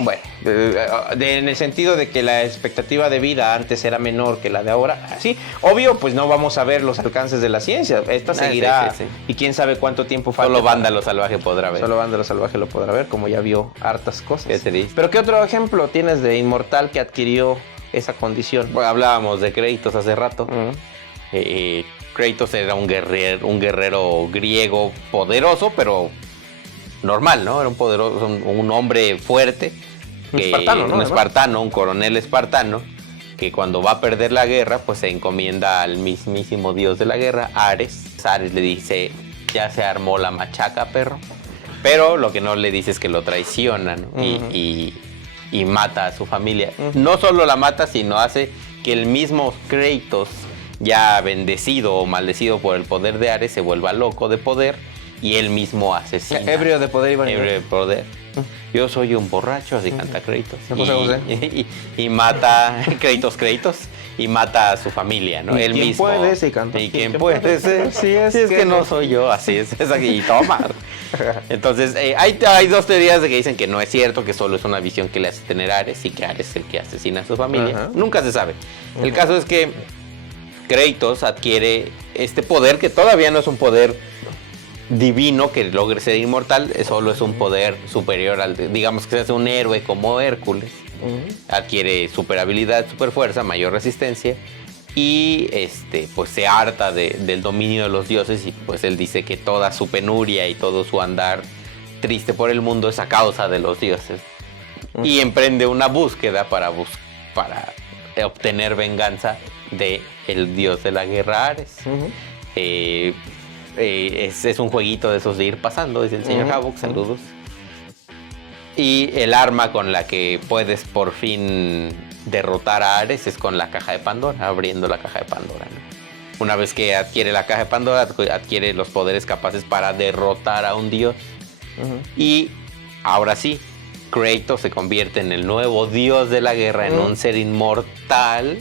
Bueno, en el sentido de que la expectativa de vida antes era menor que la de ahora. Sí, obvio, pues no vamos a ver los alcances de la ciencia. Esta seguirá. Sí. Y quién sabe cuánto tiempo falta. Solo Vándalo Salvaje podrá ver. Solo Vándalo Salvaje lo podrá ver, como ya vio hartas cosas. Qué triste. Pero ¿qué otro ejemplo tienes de inmortal que adquirió esa condición? Bueno, hablábamos de Kratos hace rato. Kratos era un guerrero griego poderoso, pero normal, ¿no? Era un hombre fuerte. Un espartano, ¿no? Un espartano, un coronel espartano, que cuando va a perder la guerra, pues se encomienda al mismísimo dios de la guerra, Ares. Ares le dice, ya se armó la machaca, perro. Pero lo que no le dice es que lo traicionan, ¿no? y mata a su familia. No solo la mata, sino hace que el mismo Kratos, ya bendecido o maldecido por el poder de Ares, se vuelva loco de poder y él mismo asesina. Ebrio de poder y vanidad. Ebrio de poder. Yo soy un borracho, así canta Kratos. José. Y mata Kratos y mata a su familia, ¿no? ¿Y él quién mismo. puede? Sí, canta. ¿Y quién puede ser? Si es que no soy yo, así es aquí, y toma. Entonces, hay dos teorías de que dicen que no es cierto, que solo es una visión que le hace tener Ares y que Ares es el que asesina a su familia. Nunca se sabe. El caso es que Kratos adquiere este poder que todavía no es un poder divino que logre ser inmortal, solo es un poder superior al, digamos que se hace un héroe como Hércules. Adquiere super habilidad, super fuerza, mayor resistencia y pues se harta del dominio de los dioses y pues él dice que toda su penuria y todo su andar triste por el mundo es a causa de los dioses. Y emprende una búsqueda para obtener venganza de el dios de la guerra Ares. Es un jueguito de esos de ir pasando, dice el señor Havok, saludos. Y el arma con la que puedes por fin derrotar a Ares es con la caja de Pandora, abriendo la caja de Pandora, ¿no? Una vez que adquiere la caja de Pandora, adquiere los poderes capaces para derrotar a un dios. Y ahora sí, Kratos se convierte en el nuevo dios de la guerra, en un ser inmortal,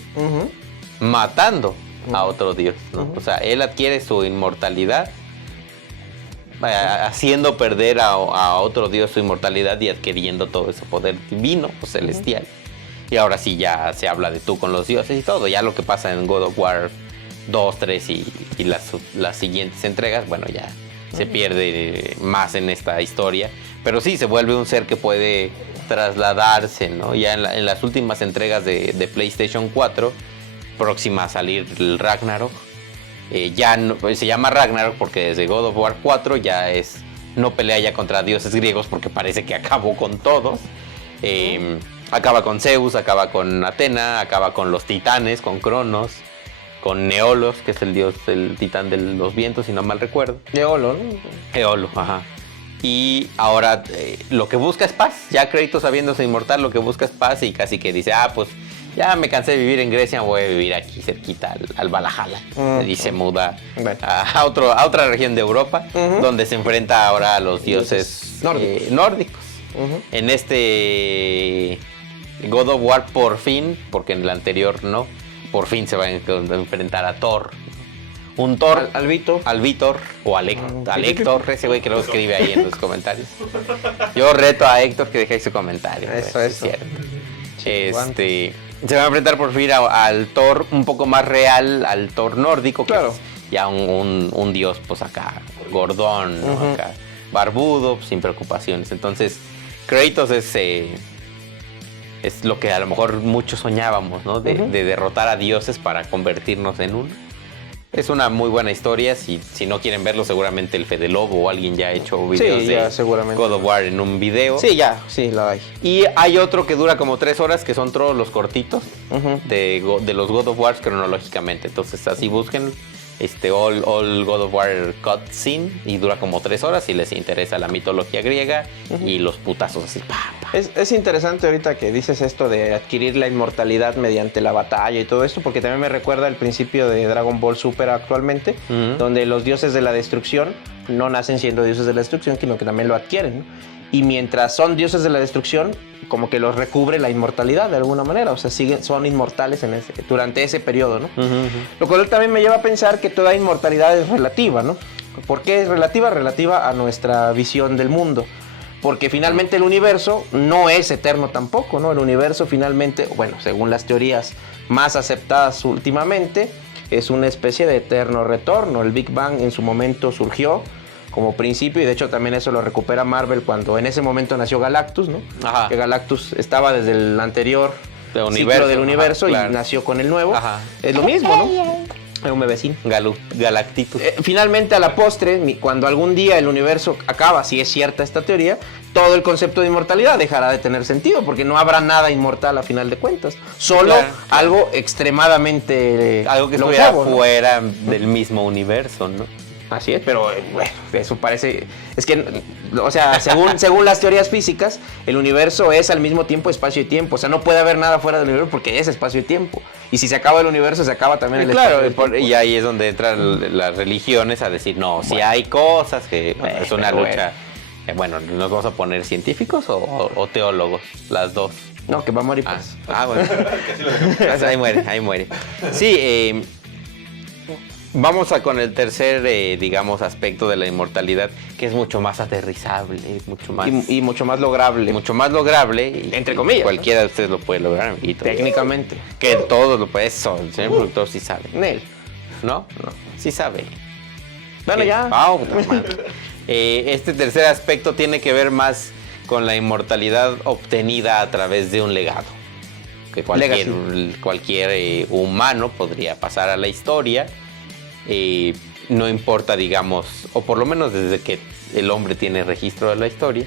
matando a otro dios, ¿no? O sea, él adquiere su inmortalidad, haciendo perder a otro dios su inmortalidad y adquiriendo todo ese poder divino o celestial. Y ahora sí ya se habla de tú con los dioses y todo. Ya lo que pasa en God of War 2, 3 y las siguientes entregas, bueno, ya se pierde más en esta historia. Pero sí, se vuelve un ser que puede trasladarse, ¿no? Ya en las últimas entregas de PlayStation 4, próxima a salir el Ragnarok, ya no, se llama Ragnarok porque desde God of War 4 ya no pelea ya contra dioses griegos porque parece que acabó con todos. Acaba con Zeus, acaba con Atena, acaba con los titanes, con Cronos, con Neolos, que es el titán de los vientos, si no mal recuerdo. Eolo, ¿no? Eolo, ajá. Y ahora lo que busca es paz. Ya Kratos, sabiéndose inmortal, lo que busca es paz y casi que dice, pues ya me cansé de vivir en Grecia, voy a vivir aquí cerquita al Valhalla. Y se muda a otra región de Europa, donde se enfrenta ahora a los dioses nórdicos. En este God of War por fin, porque en el anterior no, por fin se va a enfrentar a Thor. Un Thor, al Vítor o al Héctor, ese güey que lo escribe ahí en los comentarios. Yo reto a Héctor que deje su comentario. Eso es cierto. Se va a enfrentar por fin al Thor un poco más real, al Thor nórdico, que es ya un dios, pues acá, gordón, ¿no? Acá, barbudo, sin preocupaciones. Entonces, Kratos es lo que a lo mejor muchos soñábamos, ¿no? De derrotar a dioses para convertirnos en uno. Es una muy buena historia. Si no quieren verlo, seguramente el Fede Lobo o alguien ya ha hecho videos de seguramente God of War en un video. Sí, lo hay. Y hay otro que dura como 3 horas, que son todos los cortitos de los God of War cronológicamente. Entonces así busquen All God of War Cutscene y dura como 3 horas si les interesa la mitología griega y los putazos así. Es interesante ahorita que dices esto de adquirir la inmortalidad mediante la batalla y todo esto, porque también me recuerda el principio de Dragon Ball Super actualmente, donde los dioses de la destrucción no nacen siendo dioses de la destrucción, sino que también lo adquieren, ¿no? Y mientras son dioses de la destrucción, como que los recubre la inmortalidad de alguna manera, o sea, son inmortales durante ese periodo, ¿no? Lo cual también me lleva a pensar que toda inmortalidad es relativa, ¿no? ¿Por qué es relativa? Relativa a nuestra visión del mundo. Porque finalmente el universo no es eterno tampoco, ¿no? El universo finalmente, bueno, según las teorías más aceptadas últimamente, es una especie de eterno retorno. El Big Bang en su momento surgió como principio, y de hecho también eso lo recupera Marvel cuando en ese momento nació Galactus, ¿no? Que Galactus estaba desde el anterior ciclo del universo y nació con el nuevo. Es lo mismo, ¿no? Era un bebecín. Galactitus. Finalmente, a la postre, cuando algún día el universo acaba, si es cierta esta teoría, todo el concepto de inmortalidad dejará de tener sentido, porque no habrá nada inmortal a final de cuentas. Solo algo extremadamente algo que estuviera fuera del mismo universo, ¿no? Así es, pero bueno, eso parece... Es que, o sea, según las teorías físicas, el universo es al mismo tiempo espacio y tiempo. O sea, no puede haber nada fuera del universo porque es espacio y tiempo. Y si se acaba el universo, se acaba también el espacio. Claro, y ahí es donde entran las religiones a decir, no, si hay cosas que es una lucha. Bueno, ¿nos vamos a poner científicos o teólogos? Las dos. No, que va a morir pues. Bueno. Ahí muere. Sí, vamos con el tercer, digamos, aspecto de la inmortalidad, que es mucho más aterrizable, mucho más... Y mucho más lograble. Mucho más lograble. Entre comillas. Cualquiera de ustedes lo puede lograr, amiguito. Técnicamente. Que todos lo pueden. Eso, el señor productor sí sabe. Nel. ¿No? Sí sabe. Bueno, ya. Este tercer aspecto tiene que ver más con la inmortalidad obtenida a través de un legado. Que cualquier humano podría pasar a la historia. No importa, digamos, o por lo menos desde que el hombre tiene registro de la historia,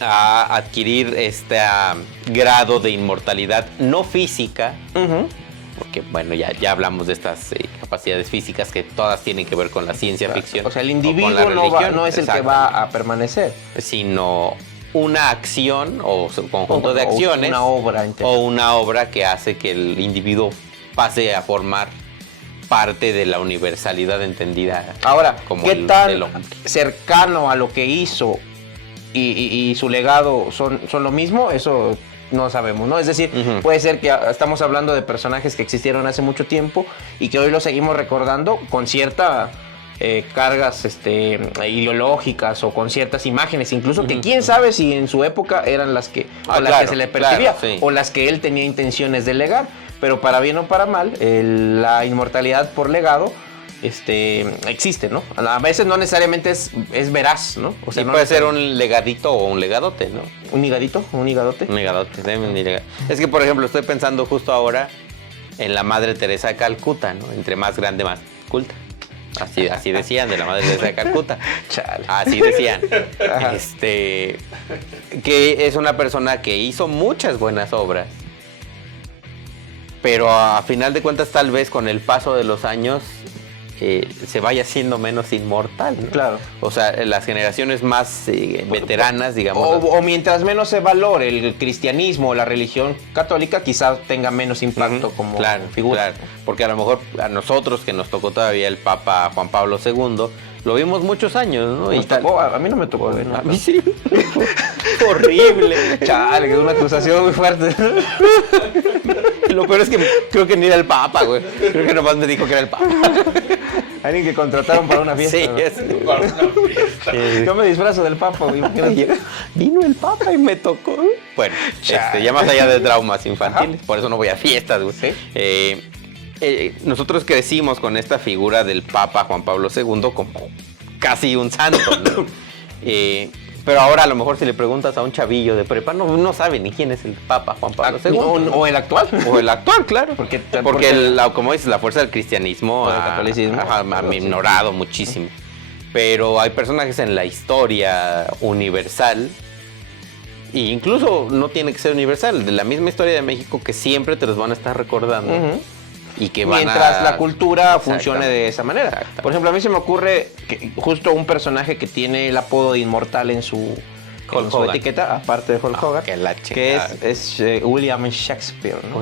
a adquirir este grado de inmortalidad no física. Porque, bueno, ya hablamos de estas capacidades físicas que todas tienen que ver con la ciencia ficción. O sea, el individuo no es el que va a permanecer. Sino una acción o un conjunto de acciones. Una obra entera. O una obra que hace que el individuo pase a formar parte de la universalidad entendida. Ahora, como ¿qué tan hombre cercano a lo que hizo y su legado son lo mismo? Eso no sabemos, ¿no? Es decir, puede ser que estamos hablando de personajes que existieron hace mucho tiempo y que hoy los seguimos recordando con cierta cargas ideológicas o con ciertas imágenes, incluso que quién sabe si en su época eran las que, que se le percibía, o las que él tenía intenciones de legar. Pero para bien o para mal, la inmortalidad por legado existe, ¿no? A veces no necesariamente es veraz, ¿no? O sea, no puede ser un legadito o un legadote, ¿no? ¿Un higadito? ¿Un higadote? Un higadote, es que, por ejemplo, estoy pensando justo ahora en la Madre Teresa de Calcuta, ¿no? Entre más grande, más culta. Así decían de la Madre Teresa de Calcuta. Chale. Así decían. Que es una persona que hizo muchas buenas obras, pero a final de cuentas, tal vez con el paso de los años, se vaya siendo menos inmortal, ¿no? Claro. O sea, las generaciones más veteranas, digamos. O mientras menos se valore el cristianismo o la religión católica, quizás tenga menos impacto como figura. Claro. Porque a lo mejor a nosotros, que nos tocó todavía el Papa Juan Pablo II, lo vimos muchos años, ¿no? A mí no me tocó ver. A mí sí. Horrible. Chale, que es una acusación muy fuerte. Lo peor es que creo que ni era el Papa, güey. Creo que nomás me dijo que era el Papa. Alguien que contrataron para una fiesta. Sí, ¿no? Para una fiesta. Yo me disfrazo del Papa, güey. Vino el Papa y me tocó. Bueno, ya más allá de traumas infantiles, por eso no voy a fiestas, güey. ¿Sí? Nosotros crecimos con esta figura del Papa Juan Pablo II como casi un santo, ¿no? Pero ahora a lo mejor si le preguntas a un chavillo de prepa, no sabe ni quién es el Papa Juan Pablo II. O el actual. O el actual, claro. Porque como dices, la fuerza del cristianismo ha minorado muchísimo. Pero hay personajes en la historia universal, e incluso no tiene que ser universal, de la misma historia de México, que siempre te los van a estar recordando. Y que mientras la cultura funcione de esa manera. Por ejemplo, a mí se me ocurre que justo un personaje que tiene el apodo de inmortal en su etiqueta, aparte de Hulk Hogan, que es William Shakespeare, ¿no?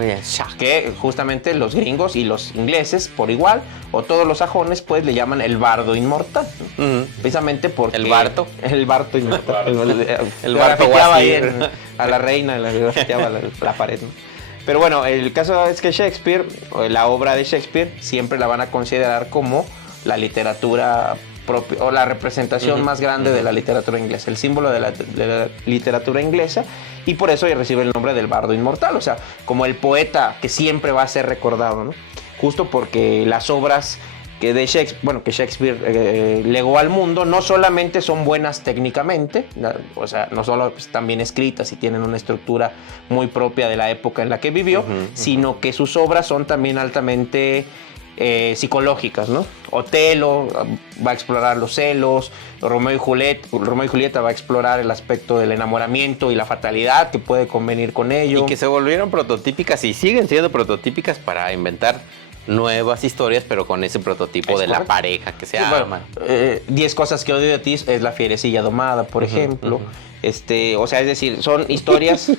Que justamente los gringos y los ingleses por igual, o todos los sajones, pues le llaman el bardo inmortal, ¿no? Precisamente porque el bardo inmortal. El bardo a la reina, le grafiteaba la pared, ¿no? Pero bueno, el caso es que Shakespeare, o la obra de Shakespeare, siempre la van a considerar como la literatura propia, o la representación más grande de la literatura inglesa, el símbolo de la literatura inglesa, y por eso recibe el nombre del bardo inmortal, o sea, como el poeta que siempre va a ser recordado, ¿no? Justo porque las obras que Shakespeare legó al mundo no solamente son buenas técnicamente, o sea, no solo están bien escritas y tienen una estructura muy propia de la época en la que vivió, sino que sus obras son también altamente psicológicas, ¿no? Otelo va a explorar los celos, Romeo y Julieta va a explorar el aspecto del enamoramiento y la fatalidad que puede convenir con ello. Y que se volvieron prototípicas y siguen siendo prototípicas para inventar nuevas historias, pero con ese prototipo de la pareja que se ama. 10 cosas que odio de ti es La fierecilla domada, por ejemplo. O sea, es decir, son historias...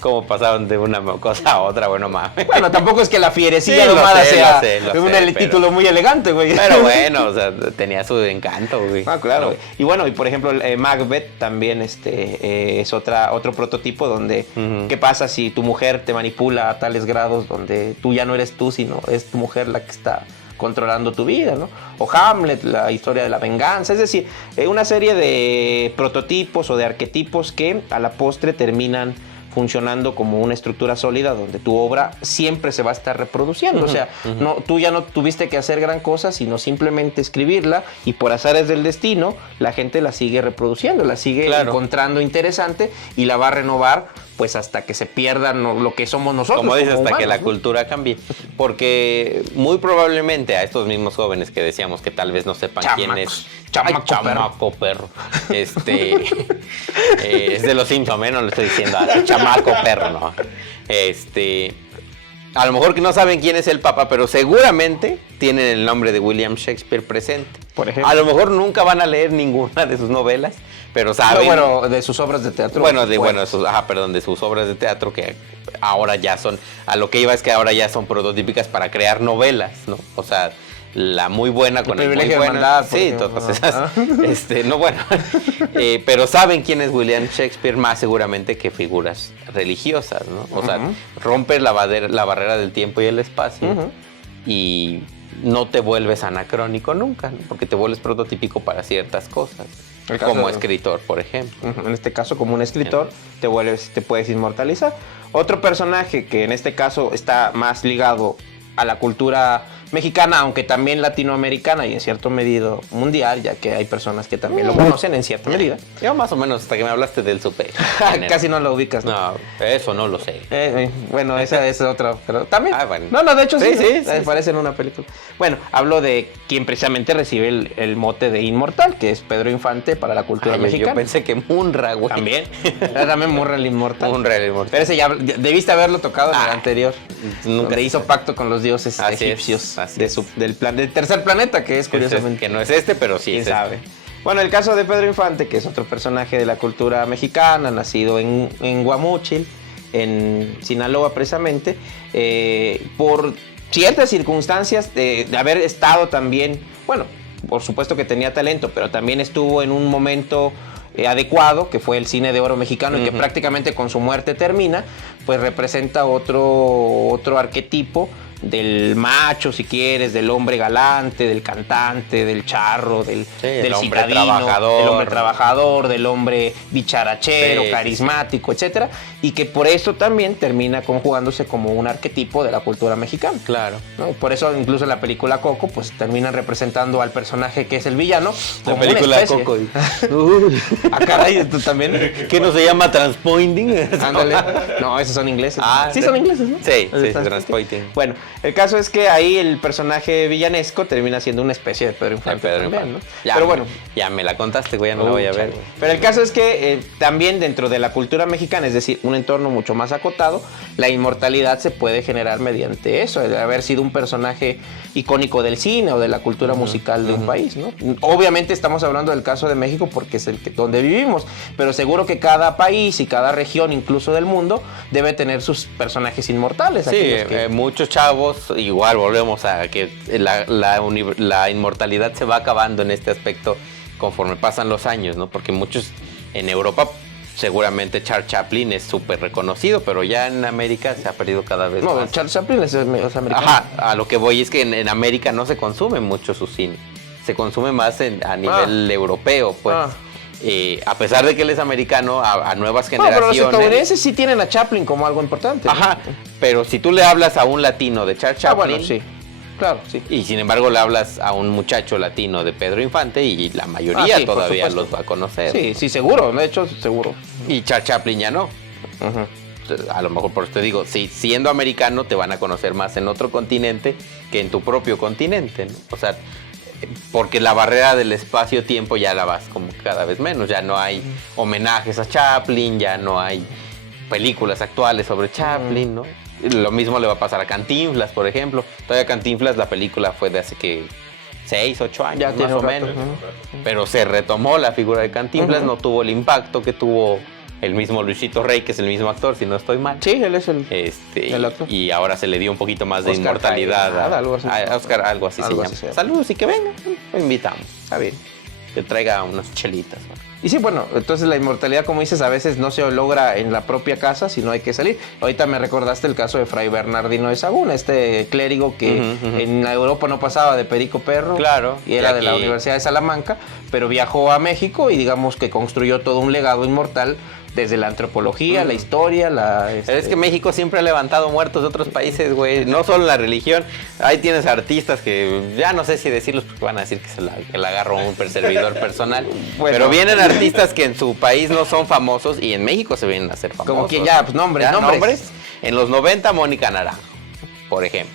Como pasaron de una cosa a otra, bueno, mames. Bueno, tampoco es que La fierecilla domada sea un título muy elegante, güey. Pero bueno, o sea, tenía su encanto, güey. Ah, claro. Y bueno, y por ejemplo, Macbeth también es otro prototipo donde, ¿qué pasa si tu mujer te manipula a tales grados donde tú ya no eres tú, sino es tu mujer la que está controlando tu vida, ¿no? O Hamlet, la historia de la venganza. Es decir, una serie de prototipos o de arquetipos que a la postre terminan funcionando como una estructura sólida donde tu obra siempre se va a estar reproduciendo. O sea, tú ya no tuviste que hacer gran cosa, sino simplemente escribirla y por azares del destino, la gente la sigue reproduciendo, la sigue encontrando interesante y la va a renovar pues hasta que se pierdan lo que somos nosotros. Como dices, hasta humanos, que la cultura cambie. Porque muy probablemente a estos mismos jóvenes que decíamos que tal vez no sepan quién es... Chamaco perro. Es de los Simpsons, no le estoy diciendo a chamaco perro, no. A lo mejor que no saben quién es el Papa, pero seguramente tienen el nombre de William Shakespeare presente. Por ejemplo. A lo mejor nunca van a leer ninguna de sus novelas, pero saben... Bueno, de sus obras de teatro. De sus obras de teatro que ahora ya son... A lo que iba es que ahora ya son prototípicas para crear novelas, ¿no? O sea... La muy buena con el muy buena. Sí, todas esas. Pero saben quién es William Shakespeare más seguramente que figuras religiosas, ¿no? O sea, rompes la barrera del tiempo y el espacio y no te vuelves anacrónico nunca, ¿no? Porque te vuelves prototípico para ciertas cosas. Como escritor, por ejemplo. En este caso, como un escritor, te puedes inmortalizar. Otro personaje que en este caso está más ligado a la cultura mexicana, aunque también latinoamericana y en cierto medido mundial, ya que hay personas que también lo conocen en cierta medida. Yo más o menos, hasta que me hablaste del super. Casi no lo ubicas, ¿no? No, eso no lo sé. Bueno, esa es otra, pero también. Bueno. No, de hecho sí parece en una película. Bueno, hablo de quien precisamente recibe el mote de inmortal, que es Pedro Infante para la cultura mexicana. Yo pensé que Munra, güey. También. También Munra el inmortal. Munra el inmortal. Pero ese ya debiste haberlo tocado en el anterior. Nunca le hizo pacto con los dioses egipcios del tercer planeta, que es curiosamente. Que no es pero sí ¿Quién sabe? Bueno, el caso de Pedro Infante, que es otro personaje de la cultura mexicana, nacido en Guamúchil, en Sinaloa precisamente, por ciertas circunstancias de haber estado también, bueno, por supuesto que tenía talento, pero también estuvo en un momento adecuado, que fue el cine de oro mexicano, y que prácticamente con su muerte termina, pues representa otro arquetipo del macho, si quieres, del hombre galante, del cantante, del charro, del hombre citadino, trabajador, del hombre trabajador, del hombre bicharachero, carismático, etcétera, y que por eso también termina conjugándose como un arquetipo de la cultura mexicana. Claro. ¿No? Por eso incluso en la película Coco, pues terminan representando al personaje que es el villano como la película una especie. Coco. Caray, ¿tú también? ¿Qué no se llama transpointing? Ándale. No, esos son ingleses. Sí son ingleses, ¿no? Sí, transpointing. Bueno, el caso es que ahí el personaje villanesco termina siendo una especie de Pedro Infante. También, ¿no? Pero bueno. Ya me la contaste, güey, ya no la voy a ver. Pero el caso es que también dentro de la cultura mexicana, es decir, un entorno mucho más acotado, la inmortalidad se puede generar mediante eso, de haber sido un personaje icónico del cine o de la cultura musical de un país, ¿no? Obviamente estamos hablando del caso de México porque es donde vivimos, pero seguro que cada país y cada región, incluso del mundo, debe tener sus personajes inmortales. Sí, muchos chavos, igual volvemos a que la inmortalidad se va acabando en este aspecto conforme pasan los años, ¿no? Porque muchos en Europa, seguramente Charles Chaplin es súper reconocido, pero ya en América se ha perdido cada vez más. No, Charles Chaplin es americano. Ajá, a lo que voy es que en América no se consume mucho su cine, se consume más a nivel europeo, pues. A pesar de que él es americano, a nuevas generaciones. Pero los estadounidenses sí tienen a Chaplin como algo importante. Ajá, ¿no? Pero si tú le hablas a un latino de Charles Chaplin, bueno, sí. Claro, sí. Y sin embargo le hablas a un muchacho latino de Pedro Infante y la mayoría todavía los va a conocer. Sí, sí, seguro, de hecho, seguro. Y Charles Chaplin ya no. A lo mejor por eso te digo, si siendo americano te van a conocer más en otro continente que en tu propio continente, ¿no? O sea, porque la barrera del espacio-tiempo ya la vas como cada vez menos, ya no hay homenajes a Chaplin, ya no hay películas actuales sobre Chaplin, ¿no? Lo mismo le va a pasar a Cantinflas, por ejemplo. Todavía Cantinflas, la película fue de hace que 6, 8 años, Ya más tiene o un rato, menos. Pero se retomó la figura de Cantinflas, no tuvo el impacto que tuvo el mismo Luisito Rey, que es el mismo actor, si no estoy mal. Sí, él es el actor. Y ahora se le dio un poquito más de Oscar inmortalidad Jaenada, algo así. a Oscar, algo así Algo se así llama. se llama. Saludos y que venga, lo invitamos. Está bien. Que traiga unas chelitas. Y sí, bueno, entonces la inmortalidad, como dices, a veces no se logra en la propia casa, sino hay que salir. Ahorita me recordaste el caso de Fray Bernardino de Sahagún, este clérigo que en Europa no pasaba de perico perro. Claro. Y era Y de la aquí- Universidad de Salamanca, pero viajó a México y digamos que construyó todo un legado inmortal desde la antropología, la historia, Pero es que México siempre ha levantado muertos de otros países, güey. No solo la religión. Ahí tienes artistas que ya no sé si decirlos porque van a decir que la agarró un servidor personal. Bueno. Pero vienen artistas que en su país no son famosos y en México se vienen a hacer famosos. Como quien ya, pues, nombres. En los 90, Mónica Naranjo, por ejemplo.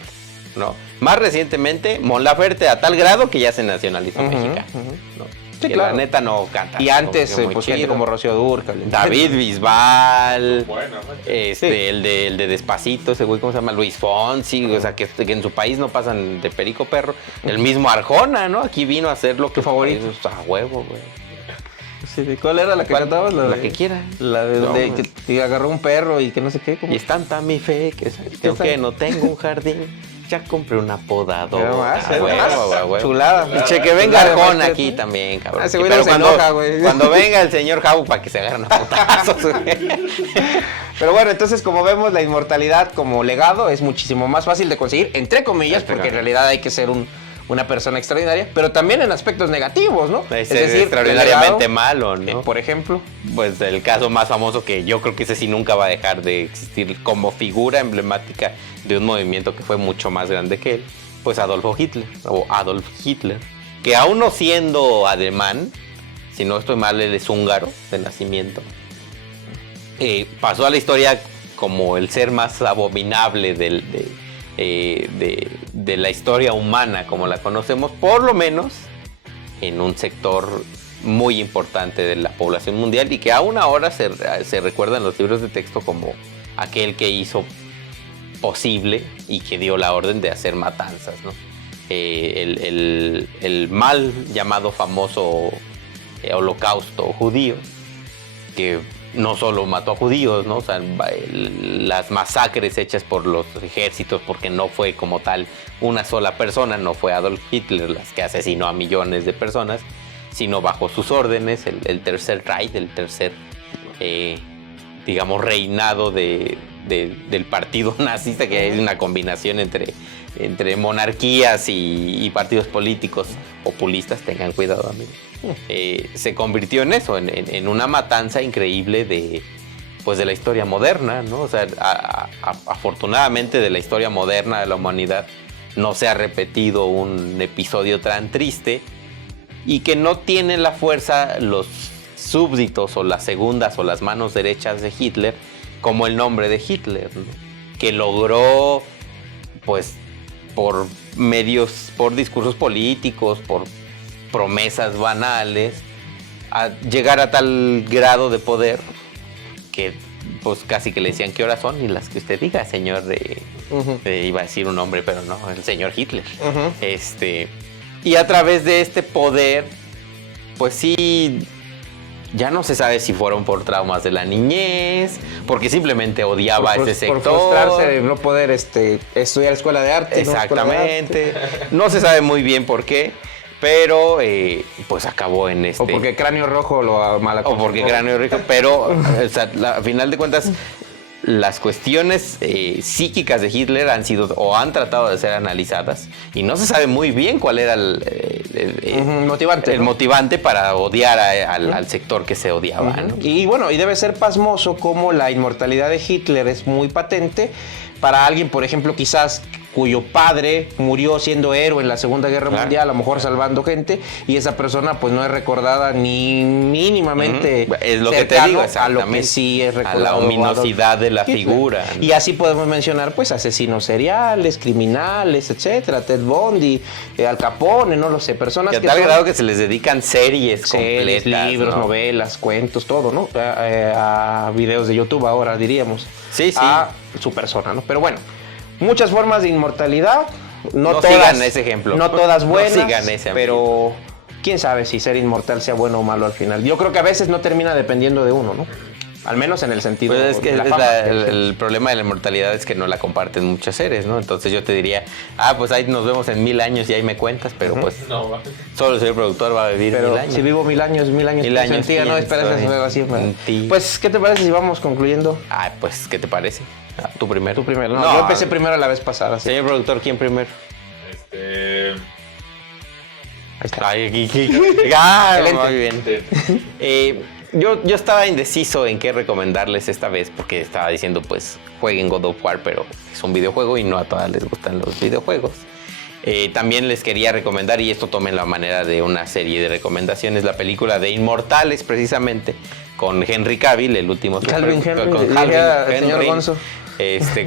¿No? Más recientemente, Mon Laferte, a tal grado que ya se nacionalizó mexicano. ¿no? Sí, Que claro. la neta no canta. Y antes, como que muy pues gente chido. como Rocío Dúrcal. David Bisbal. Bueno, ¿no? Sí. el de Despacito, ese güey, ¿cómo se llama? Luis Fonsi, o sea, que en su país no pasan de perico perro. El mismo Arjona, ¿no? Aquí vino a hacer lo que favorito? A huevo, güey. Sí, ¿cuál era la que cantabas? La que quiera. La de que agarró un perro y que no sé qué. ¿cómo? Y es tanta mi fe que aunque no tengo un jardín, ya compré una podadora. Era más, A huevo, a huevo. Chulada. Y che, que venga Chulada de Arjona Mike aquí Tyson. también, cabrón. Ese güey Pero no se enoja, güey. cuando venga el señor Jabo para que se agarren a putazos, güey. Pero bueno, entonces como vemos, la inmortalidad como legado es muchísimo más fácil de conseguir, entre comillas, porque en realidad hay que ser una persona extraordinaria, pero también en aspectos negativos, ¿no? Es decir, extraordinariamente malo, ¿no? por ejemplo. Pues el caso más famoso que yo creo que ese sí nunca va a dejar de existir como figura emblemática de un movimiento que fue mucho más grande que él, pues Adolf Hitler, que aún no siendo alemán, si no estoy mal, él es húngaro de nacimiento, pasó a la historia como el ser más abominable de la historia humana como la conocemos, por lo menos en un sector muy importante de la población mundial y que aún ahora se recuerda en los libros de texto como aquel que hizo posible y que dio la orden de hacer matanzas, ¿no? El mal llamado famoso holocausto judío, que no solo mató a judíos, ¿no? O sea, las masacres hechas por los ejércitos, porque no fue como tal una sola persona, no fue Adolf Hitler las que asesinó a millones de personas, sino bajo sus órdenes, el Tercer Reich, el tercer, digamos, reinado del partido nazista, que es una combinación entre monarquías y partidos políticos populistas, tengan cuidado, amigos. Se convirtió en eso, en una matanza increíble de la historia moderna, ¿no? O sea, afortunadamente de la historia moderna de la humanidad no se ha repetido un episodio tan triste y que no tienen la fuerza los súbditos o las segundas o las manos derechas de Hitler como el nombre de Hitler, ¿no? Que logró, pues, por medios, por discursos políticos, por promesas banales, a llegar a tal grado de poder que pues casi que le decían qué horas son y las que usted diga, señor iba a decir un nombre, pero no, el señor Hitler. Y a través de este poder, pues sí, ya no se sabe si fueron por traumas de la niñez, porque simplemente odiaba a ese sector. Por frustrarse de no poder estudiar escuela de arte. Exactamente. No se sabe muy bien por qué, pero pues acabó en O porque Cráneo Rojo lo malaconsejó. O porque Cráneo Rojo, pero o sea, a final de cuentas las cuestiones psíquicas de Hitler han sido o han tratado de ser analizadas y no se sabe muy bien cuál era el motivante para odiar al sector que se odiaba, ¿no? Y bueno, y debe ser pasmoso como la inmortalidad de Hitler es muy patente para alguien, por ejemplo, quizás cuyo padre murió siendo héroe en la Segunda Guerra Mundial, a lo mejor salvando gente, y esa persona pues no es recordada ni mínimamente es lo que te digo, a lo que sí es recordado. A la ominosidad de la Hitler. figura, ¿no? Y así podemos mencionar pues asesinos seriales, criminales, etcétera, Ted Bundy, Al Capone, no lo sé, personas que a tal grado que se les dedican series completas, libros, ¿no? Novelas, cuentos, todo, ¿no? A videos de YouTube ahora diríamos. Sí. su persona, ¿no? Pero bueno, muchas formas de inmortalidad. No todas, sigan ese ejemplo. No todas buenas, no sigan ese, pero quién sabe si ser inmortal sea bueno o malo al final. Yo creo que a veces no termina dependiendo de uno, ¿no? Al menos en el sentido pues es que de la fama. el problema de la inmortalidad es que no la comparten muchos seres, ¿no? Entonces yo te diría, pues ahí nos vemos en 1000 años y ahí me cuentas, pero pues solo el señor productor va a vivir pero 1000 años. Si vivo 1000 años, 1000 años. 1000 años. Tía, no esperas algo así. Pues, ¿qué te parece si vamos concluyendo? Pues, ¿qué te parece? Tú primero. Tú primero. No, yo empecé primero la vez pasada. Sí. Señor productor, ¿quién primero? Ahí está. Muy bien. Yo estaba indeciso en qué recomendarles esta vez porque estaba diciendo, pues, jueguen God of War, pero es un videojuego y no a todas les gustan los videojuegos. También les quería recomendar, y esto tomen la manera de una serie de recomendaciones, la película de Inmortales, precisamente, con Henry Cavill, el último Calvin Henry, señor Gonzo.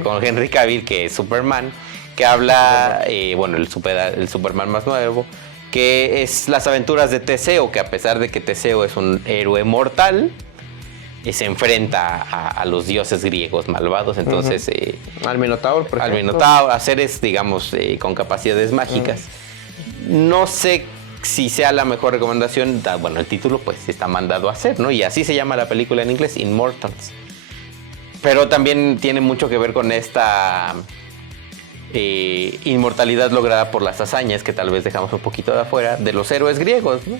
Con Henry Cavill, que es Superman, que habla, el Superman más nuevo, que es las aventuras de Teseo, que a pesar de que Teseo es un héroe mortal, se enfrenta a los dioses griegos malvados, entonces... al Minotauro, por ejemplo. Al Minotauro, a seres, digamos, con capacidades mágicas. No sé si sea la mejor recomendación, el título pues está mandado a hacer, ¿no? Y así se llama la película en inglés, Immortals. Pero también tiene mucho que ver con esta... inmortalidad lograda por las hazañas que tal vez dejamos un poquito de afuera de los héroes griegos, ¿no?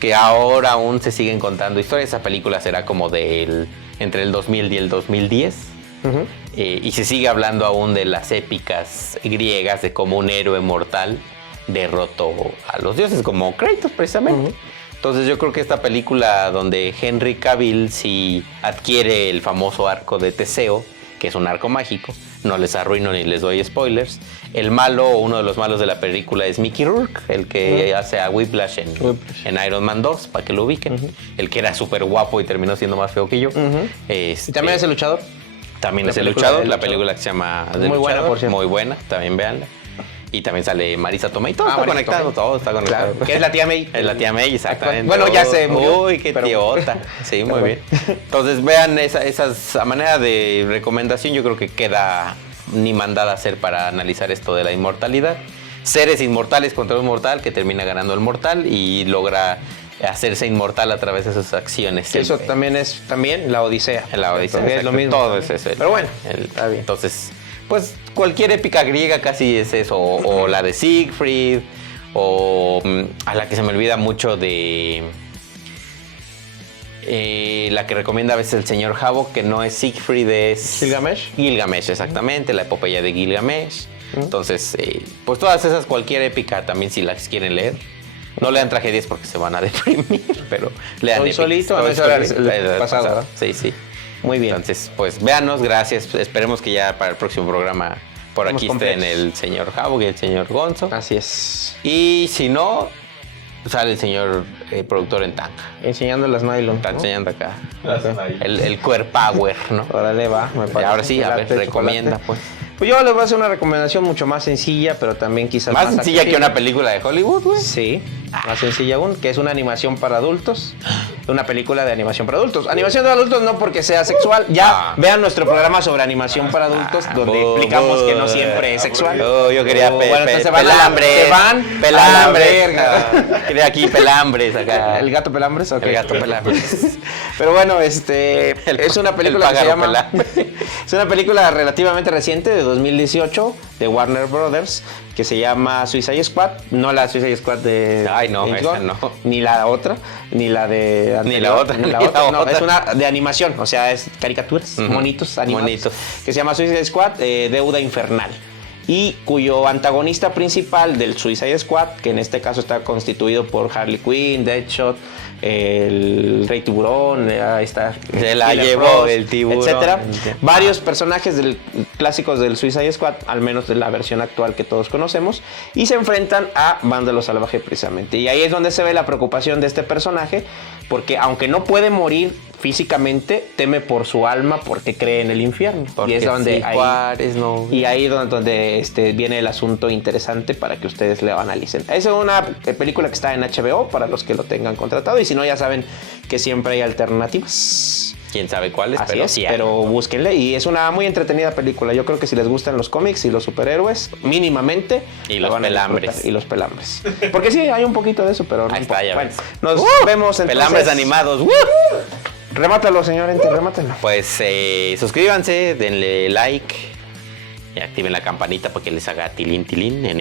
Que ahora aún se siguen contando historias. Esa película será como entre el 2000 y el 2010 y se sigue hablando aún de las épicas griegas, de cómo un héroe mortal derrotó a los dioses, como Kratos precisamente. Entonces yo creo que esta película donde Henry Cavill sí adquiere el famoso arco de Teseo, que es un arco mágico, no les arruino ni les doy spoilers. El malo, o uno de los malos de la película es Mickey Rourke, el que hace a Whiplash en Iron Man 2, para que lo ubiquen. El que era súper guapo y terminó siendo más feo que yo. ¿Y también es el luchador? También es el luchador. La película que se llama The Muy Luchador, buena, por cierto. muy buena, también véanla. Y también sale Marisa Tomei. Todo está conectado, todo está conectado. Claro, que es la tía May. Es la tía May, exactamente. Bueno, ya se murió. Uy, qué tiota. Sí, muy bien. Entonces, vean esas a manera de recomendación, yo creo que queda ni mandada a hacer para analizar esto de la inmortalidad. Seres inmortales contra un mortal que termina ganando el mortal y logra hacerse inmortal a través de sus acciones. Eso también es la Odisea. La Odisea. Es lo mismo. Todo es eso. Pero bueno, está bien. Entonces, pues cualquier épica griega casi es eso, o la de Siegfried, o a la que se me olvida mucho de la que recomienda a veces el señor Havok, que no es Siegfried, es Gilgamesh. Gilgamesh, exactamente, la epopeya de Gilgamesh. Entonces, pues todas esas, cualquier épica también, si las quieren leer. No lean tragedias porque se van a deprimir, pero lean Hoy épicas. solito, el pasado, ¿verdad? Sí, sí. Muy bien. Entonces, pues véanos, gracias. Esperemos que ya para el próximo programa por aquí estén el señor Havok y el señor Gonzo. Así es. Y si no, sale el señor productor en tanga. Enseñando las nylon. Está enseñando acá. Okay. El Queer Power, ¿no? Órale, va. Ahora sí, a ver, recomienda, pues. Pues yo les voy a hacer una recomendación mucho más sencilla, pero también quizás más sencilla que una película de Hollywood, güey. Sí, más sencilla aún, que es una animación para adultos. Una película de animación para adultos. Animación de adultos no porque sea sexual. Ya vean nuestro programa sobre animación para adultos, donde explicamos que no siempre es sexual. Yo quería pelambres. Pelambres. Quería aquí pelambres acá. ¿El gato pelambres? Okay. El gato pelambres. Pero bueno, es una película que se llama... Es una película relativamente reciente, de 2018, de Warner Brothers, que se llama Suicide Squad. No la Suicide Squad de... Ay, no, esa no. Ni la otra, ni la de... Ni la otra. No, es una de animación, o sea, es caricaturas, monitos animados. Monitos. Que se llama Suicide Squad, Deuda Infernal. Y cuyo antagonista principal del Suicide Squad, que en este caso está constituido por Harley Quinn, Deadshot, el Rey Tiburón, ahí está. Se la llevó el tiburón. Etcétera. Varios personajes clásicos del Suicide Squad, al menos de la versión actual que todos conocemos, y se enfrentan a Vándalo Salvaje precisamente. Y ahí es donde se ve la preocupación de este personaje, porque aunque no puede morir físicamente, teme por su alma porque cree en el infierno. Porque y es donde ahí donde viene el asunto interesante para que ustedes lo analicen. Es una película que está en HBO para los que lo tengan contratado, y si no, ya saben que siempre hay alternativas. quién sabe cuáles, Así pero es, sí hay. pero búsquenle y es una muy entretenida película. Yo creo que si les gustan los cómics y los superhéroes, mínimamente. Y la los van a disfrutar. pelambres. Y los pelambres. Porque sí, hay un poquito de eso, pero no Ahí está, importa. ya Bueno, ves. nos vemos entonces. Pelambres animados. Remátalo, señor Ente, remátalo. Pues suscríbanse, denle like y activen la campanita para que les haga tilín en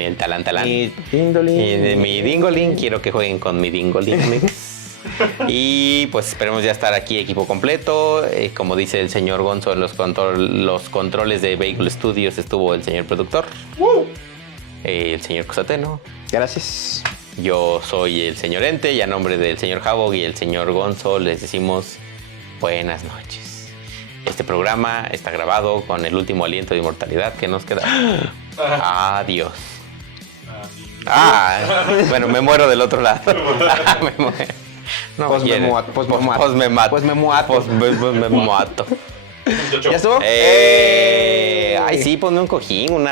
el talán. Mi Dingolín. Y de mi Dingolín, quiero que jueguen con mi Dingolín Mix. Y pues esperemos ya estar aquí equipo completo. Como dice el señor Gonzo, en los controles de Vehicle Studios estuvo el señor productor, el señor Cosateno. Gracias. Yo soy el señor Ente y a nombre del señor Havok y el señor Gonzo les decimos buenas noches. Este programa está grabado con el último aliento de inmortalidad que nos queda. Adiós. Bueno, me muero del otro lado. Me muero. No, ¿Ya estuvo? Ay, sí, ponme un cojín,